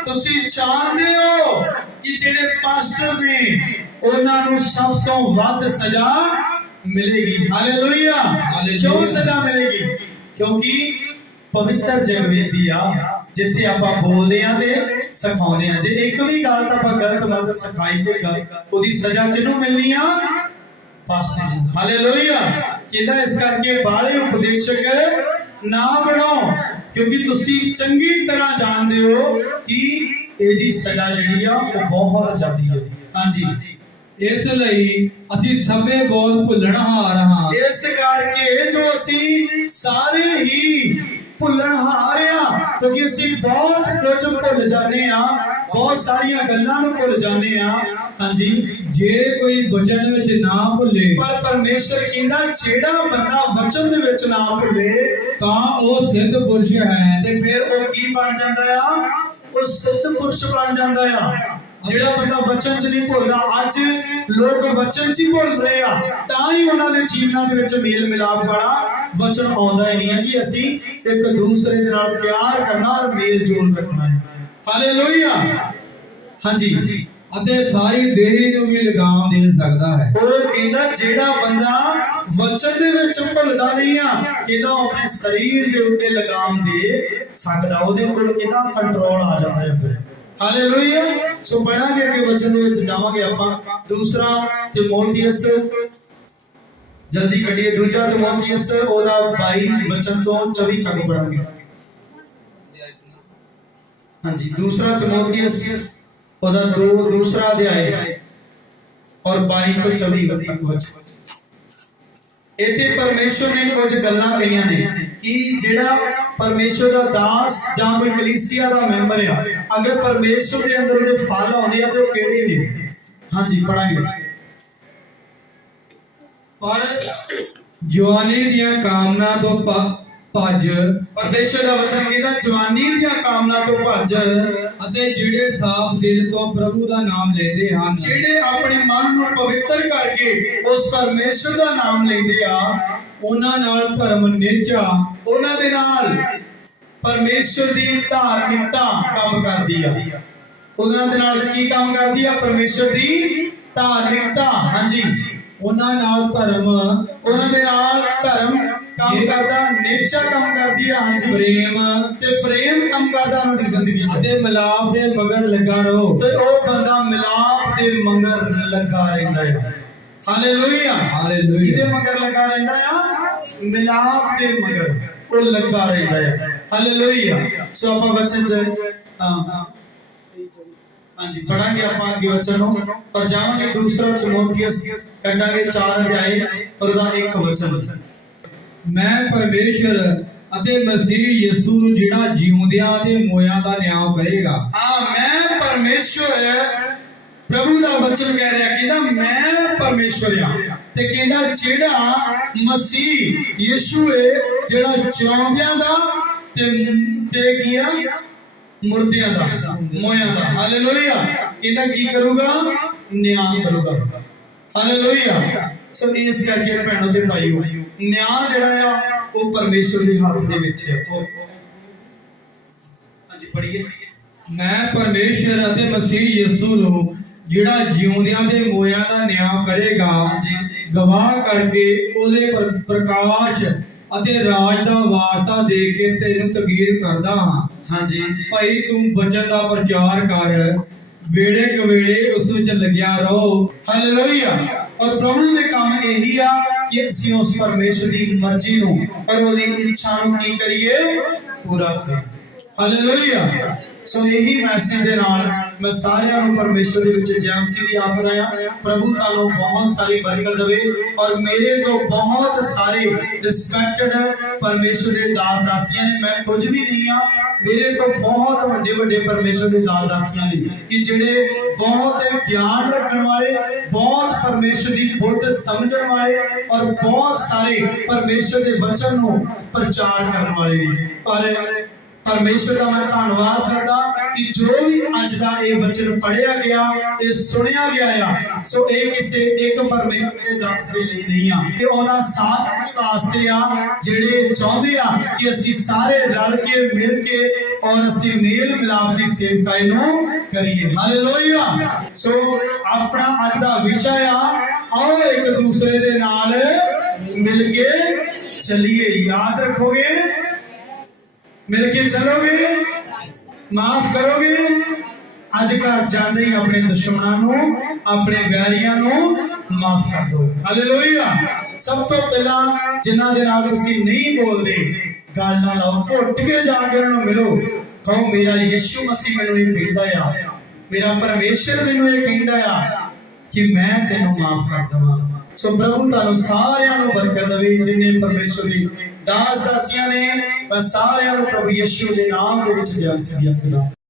ਤੁਸੀਂ ਜਾਣਦੇ ਹੋ ਕਿ ਜਿਹੜੇ ਪਾਸਟਰ ਨੇ ਉਹਨਾਂ ਨੂੰ ਸਭ ਤੋਂ ਵੱਧ ਸਜ਼ਾ मिलेगी। हालेलुया। हालेलुया। क्यों सजा मिलेगी? क्योंकि पवित्र जगवेदी आ जिथे आप बोलते हैं ते सिखाते हैं। जे एक भी गल तो आप गलत मत सिखाई ते ओदी सजा किनू मिलनी आ? पास्टर नूं। हालेलुया। कहंदा इस करके बाले उपदेशक ना बनो, क्योंकि तुसी चंगी तरह जानते हो कि एदी सजा जिहड़ी आ वो बहुत ज्यादा है। हाँ जी, इस लई असीं सभे बोल भुल्लणहार हां। इस करके जो असी सारे ही भुल्लणहार आ, क्योंकि असी बहुत कुछ भुल जाने आ, बहुत सारिया गल्लां नूं भुल जाने आ। हाँ जी, जे कोई वचन विच ना भुले पर परमेश्वर कहंदा जेड़ा बंदा वचन दे विच ना भुले तां ओह सिद्ध पुरुष है। ते फिर वो की बन जांदा आ? वो सिद्ध पुरुष बन जांदा आ। जेड़ा बंदा वचन च नहीं भुलदा, अज लोग वचन च ही भुल रहे आ, तां ही उन्हां दे जीवनां दे विच मेल मिलाप वाला वचन आउंदा ही नहीं है कि असी एक दूसरे दे नाल प्यार करना और मेल जोल रखना है। हालेलुया। हाँ जी, ਅਤੇ ਸਾਰੀ ਦੇਹੀ ਨੂੰ ਵੀ ਲਗਾਮ ਦੇ ਸਕਦਾ ਹੈ। ਉਹ ਕਹਿੰਦਾ ਜਿਹੜਾ ਬੰਦਾ ਵਚਨ ਦੇ ਵਿੱਚ ਭੁੱਲਦਾ ਨਹੀਂ ਆ, ਕਹਿੰਦਾ ਆਪਣੇ ਸਰੀਰ ਦੇ ਉੱਤੇ ਲਗਾਮ ਦੇ ਸਕਦਾ, ਉਹਦੇ ਕੋਲ ਕਹਿੰਦਾ ਕੰਟਰੋਲ ਆ ਜਾਂਦਾ ਹੈ ਫਿਰ। ਹਾਲੇਲੂਇਆ। ਸੋ ਪੜਾਂਗੇ ਕਿ ਵਚਨ ਦੇ ਵਿੱਚ ਜਾਵਾਂਗੇ ਆਪਾਂ। ਦੂਸਰਾ ਤਿਮੋਥੀਅਸ, ਜਲਦੀ ਕੱਢੀਏ, ਦੂਜਾ ਤਿਮੋਥੀਅਸ ਉਹਦਾ 22 ਵਚਨ ਤੋਂ 24 ਤੱਕ ਪੜਾਂਗੇ। ਹਾਂਜੀ, ਦੂਸਰਾ ਤਿਮੋਥੀਅਸ ਉਹਦਾ दूसरा अध्याय और 22 ਤੋਂ 24 तक वचन। इत्थे परमेश्वर ने कुछ गल्लां कहियां ने कि जेड़ा परमेश्वर दा दास जां कोई कलीसिया दा मैंबर आ, अगर परमेश्वर दे अंदर उहदे फल आउंदे आ ते ओह किहड़े ने? हां जी, पढ़ांगे। पर जवानी दियां कामना तो भज, परमेश्वर दा वचन कहंदा जवानी दियां कामना तो भज, ਅਤੇ ਜਿਹੜੇ ਸਾਫ਼ ਦਿਲ ਤੋਂ ਪ੍ਰਭੂ ਦਾ ਨਾਮ ਲੈਂਦੇ ਹਨ, ਜਿਹੜੇ ਆਪਣੇ ਮਨ ਨੂੰ ਪਵਿੱਤਰ ਕਰਕੇ ਉਸ ਪਰਮੇਸ਼ਰ ਦਾ ਨਾਮ ਲੈਂਦੇ ਆ, ਉਹਨਾਂ ਨਾਲ ਧਰਮ ਨਿਚਾ, ਉਹਨਾਂ ਦੇ ਨਾਲ ਪਰਮੇਸ਼ਰ ਦੀ ਧਾਰਮਿਕਤਾ ਕੰਮ ਕਰਦੀ ਆ। ਉਹਨਾਂ ਦੇ ਨਾਲ ਕੀ ਕੰਮ ਕਰਦੀ ਆ? ਪਰਮੇਸ਼ਰ ਦੀ ਧਾਰਮਿਕਤਾ। ਹਾਂਜੀ, ਉਹਨਾਂ ਨਾਲ ਧਰਮ, ਉਹਨਾਂ ਦੇ ਨਾਲ ਧਰਮ ਕੰਮ ਕਰਦਾ, ਨੇਚਾ ਕੰਮ ਕਰਦੀ ਆ। ਹਾਂਜੀ, ਪ੍ਰੇਮ ਤੇ ਪ੍ਰੇਮ ਕੰਮ ਕਰਦਾ ਉਹਨਾਂ ਦੀ ਜ਼ਿੰਦਗੀ 'ਚ, ਅਤੇ ਮਿਲਾਪ ਦੇ ਮਗਰ ਲੱਗਾ ਰਹੋ। ਤੇ ਉਹ ਬੰਦਾ ਮਿਲਾਪ ਦੇ ਮਗਰ ਲੱਗਾ ਰਹਿੰਦਾ ਹੈ। ਹਾਲੇਲੂਇਆ। ਹਾਲੇਲੂਇਆ। ਕਿਹਦੇ ਮਗਰ ਲੱਗਾ ਰਹਿੰਦਾ ਆ? ਮਿਲਾਪ ਦੇ ਮਗਰ ਉਹ ਲੱਗਾ ਰਹਿੰਦਾ ਹੈ। ਹਾਲੇਲੂਇਆ। ਸੋ ਆਪਾਂ ਵਚਨ 'ਚ ਹਾਂਜੀ ਪੜਾਂਗੇ ਆਪਾਂ ਅੱਗੇ ਵਚਨ ਨੂੰ, ਔਰ ਜਾਵਾਂਗੇ ਦੂਸਰਾ ਤਿਮੋਥੀਅਸ, ਕੱਢਾਂਗੇ 4 ਅਧਿਆਏ ਔਰ ਉਹਦਾ 1 ਵਚਨ। ਮੈਂ ਪਰਮੇਸ਼ਰ ਅਤੇ ਮਸੀਹ ਯਿਸੂ ਨੂੰ ਜਿਹੜਾ ਜਿਉਂਦਿਆਂ ਤੇ ਮੋਇਆਂ ਦਾ ਨਿਆਂ ਕਰੇਗਾ। ਹਾਂ, ਮੈਂ ਪਰਮੇਸ਼ਰ, ਪ੍ਰਭੂ ਦਾ ਵਚਨ ਕਹਿ ਰਿਹਾ, ਕਹਿੰਦਾ ਮੈਂ ਪਰਮੇਸ਼ਰ ਆ, ਤੇ ਕਹਿੰਦਾ ਜਿਹੜਾ ਮਸੀਹ ਯਿਸੂ ਹੈ, ਜਿਹੜਾ ਜਿਉਂਦਿਆਂ ਦਾ ਤੇ ਕੀ ਆ? ਮੁਰਦਿਆਂ ਦਾ, ਮੋਇਆਂ ਦਾ। ਹਾਲੇਲੂਇਆ। ਕਹਿੰਦਾ ਕੀ ਕਰੂਗਾ? ਨਿਆਂ ਕਰੂਗਾ। ਹਾਲੇਲੂਇਆ। ਸੋ ਇਸ ਕਰਕੇ ਭੈਣੋ ਤੇ ਭਾਈਓ, ਨਿਆਂ ਜਿਹੜਾ ਆ ਉਹ ਪਰਮੇਸ਼ਰ ਦੇ ਹੱਥ ਦੇ ਵਿੱਚ ਹੈ। ਹਾਂਜੀ ਪੜ੍ਹੀਏ। ਮੈਂ ਪਰਮੇਸ਼ਰ ਅਤੇ ਮਸੀਹ ਯਿਸੂ ਨੂੰ ਜਿਹੜਾ ਜਿਉਂਦਿਆਂ ਤੇ ਮੋਇਆਂ ਦਾ ਨਿਆਂ ਕਰੇਗਾ ਗਵਾਹ ਕਰਕੇ ਉਹਦੇ ਪ੍ਰਕਾਸ਼ ਅਤੇ ਰਾਜ ਦਾ ਵਾਸਤਾ ਦੇ ਕੇ ਤੈਨੂੰ ਤਕੀਦ ਕਰਦਾ ਹਾਂ। ਹਾਂਜੀ ਭਾਈ, ਤੂੰ ਵਚਨ ਦਾ ਪ੍ਰਚਾਰ ਕਰ, ਵੇਲੇ ਕਵੇਲੇ ਉਸ ਵਿੱਚ ਲੱਗਿਆ ਰਹੋ। ਹਾਲੇਲੂਇਆ। और प्रभु दे काम यही आ कि असी उस परमेश्वर दी मर्जी नूं और ओदी इच्छा नूं की करिए? पूरा करिए। हालेलुया। सो यही मैसेज दे नाल मैं सारियां नूं परमेश्वर दे विच जय मसीह दी आख रहा हां। प्रभु तानूं बहुत सारी बरकत देवे, और मेरे तो बहुत सारे रिस्पेक्टेड परमेश्वर दे दास दासियां ने, मैं कुछ भी नहीं हां, मेरे तो बहुत वड्डे वड्डे परमेश्वर दे दास दासियां ने कि जिहड़े बहुत ज्ञान रखण वाले, बहुत परमेश्वर दी बुद्ध समझण वाले, और बहुत सारे परमेश्वर दे वचन नूं प्रचार करन वाले ने। पर परमेश्वर का मैं धन्यवाद करता कि जो भी अज का ये वचन पढ़िया गया, ये सुनिया गया आ, सो ये किसी एक परमेश्वर के दास के लिए नहीं आ, ये उन्हां सारे वास्ते आ जिहड़े चाहुंदे आ कि असीं सारे रल के मिल के और असी मेल मिलाप की सेवकाई नूं करिए। हालेलुया। सो अपना अज दा विषय आओ एक दूसरे दे नाल मिल के चलिए। याद रखोगे, मिल के चलोगे, माफ करोगे। अज घर जाते ही अपने दुश्मनों नूं, अपने वैरियां नूं माफ कर दो। हालेलुया। सब तो पहला जिन्हां दे नाल तुसीं नहीं बोलदे गल ना लाओ, घुट के जाके उन्हां नूं मिलो, कहो मेरा यीशु मसीह मैनूं ये कहंदा आ, मेरा परमेश्वर मैनूं ये कहंदा आ कि मैं तेनों माफ कर देवां। सो प्रभु तुहानूं सारियां नूं बरकत देवे। जिन्ने परमेश्वर दी दास दासियां ने सारियां नूं प्रभु यीशु दे नाम दे विच जय मसीह आखदा।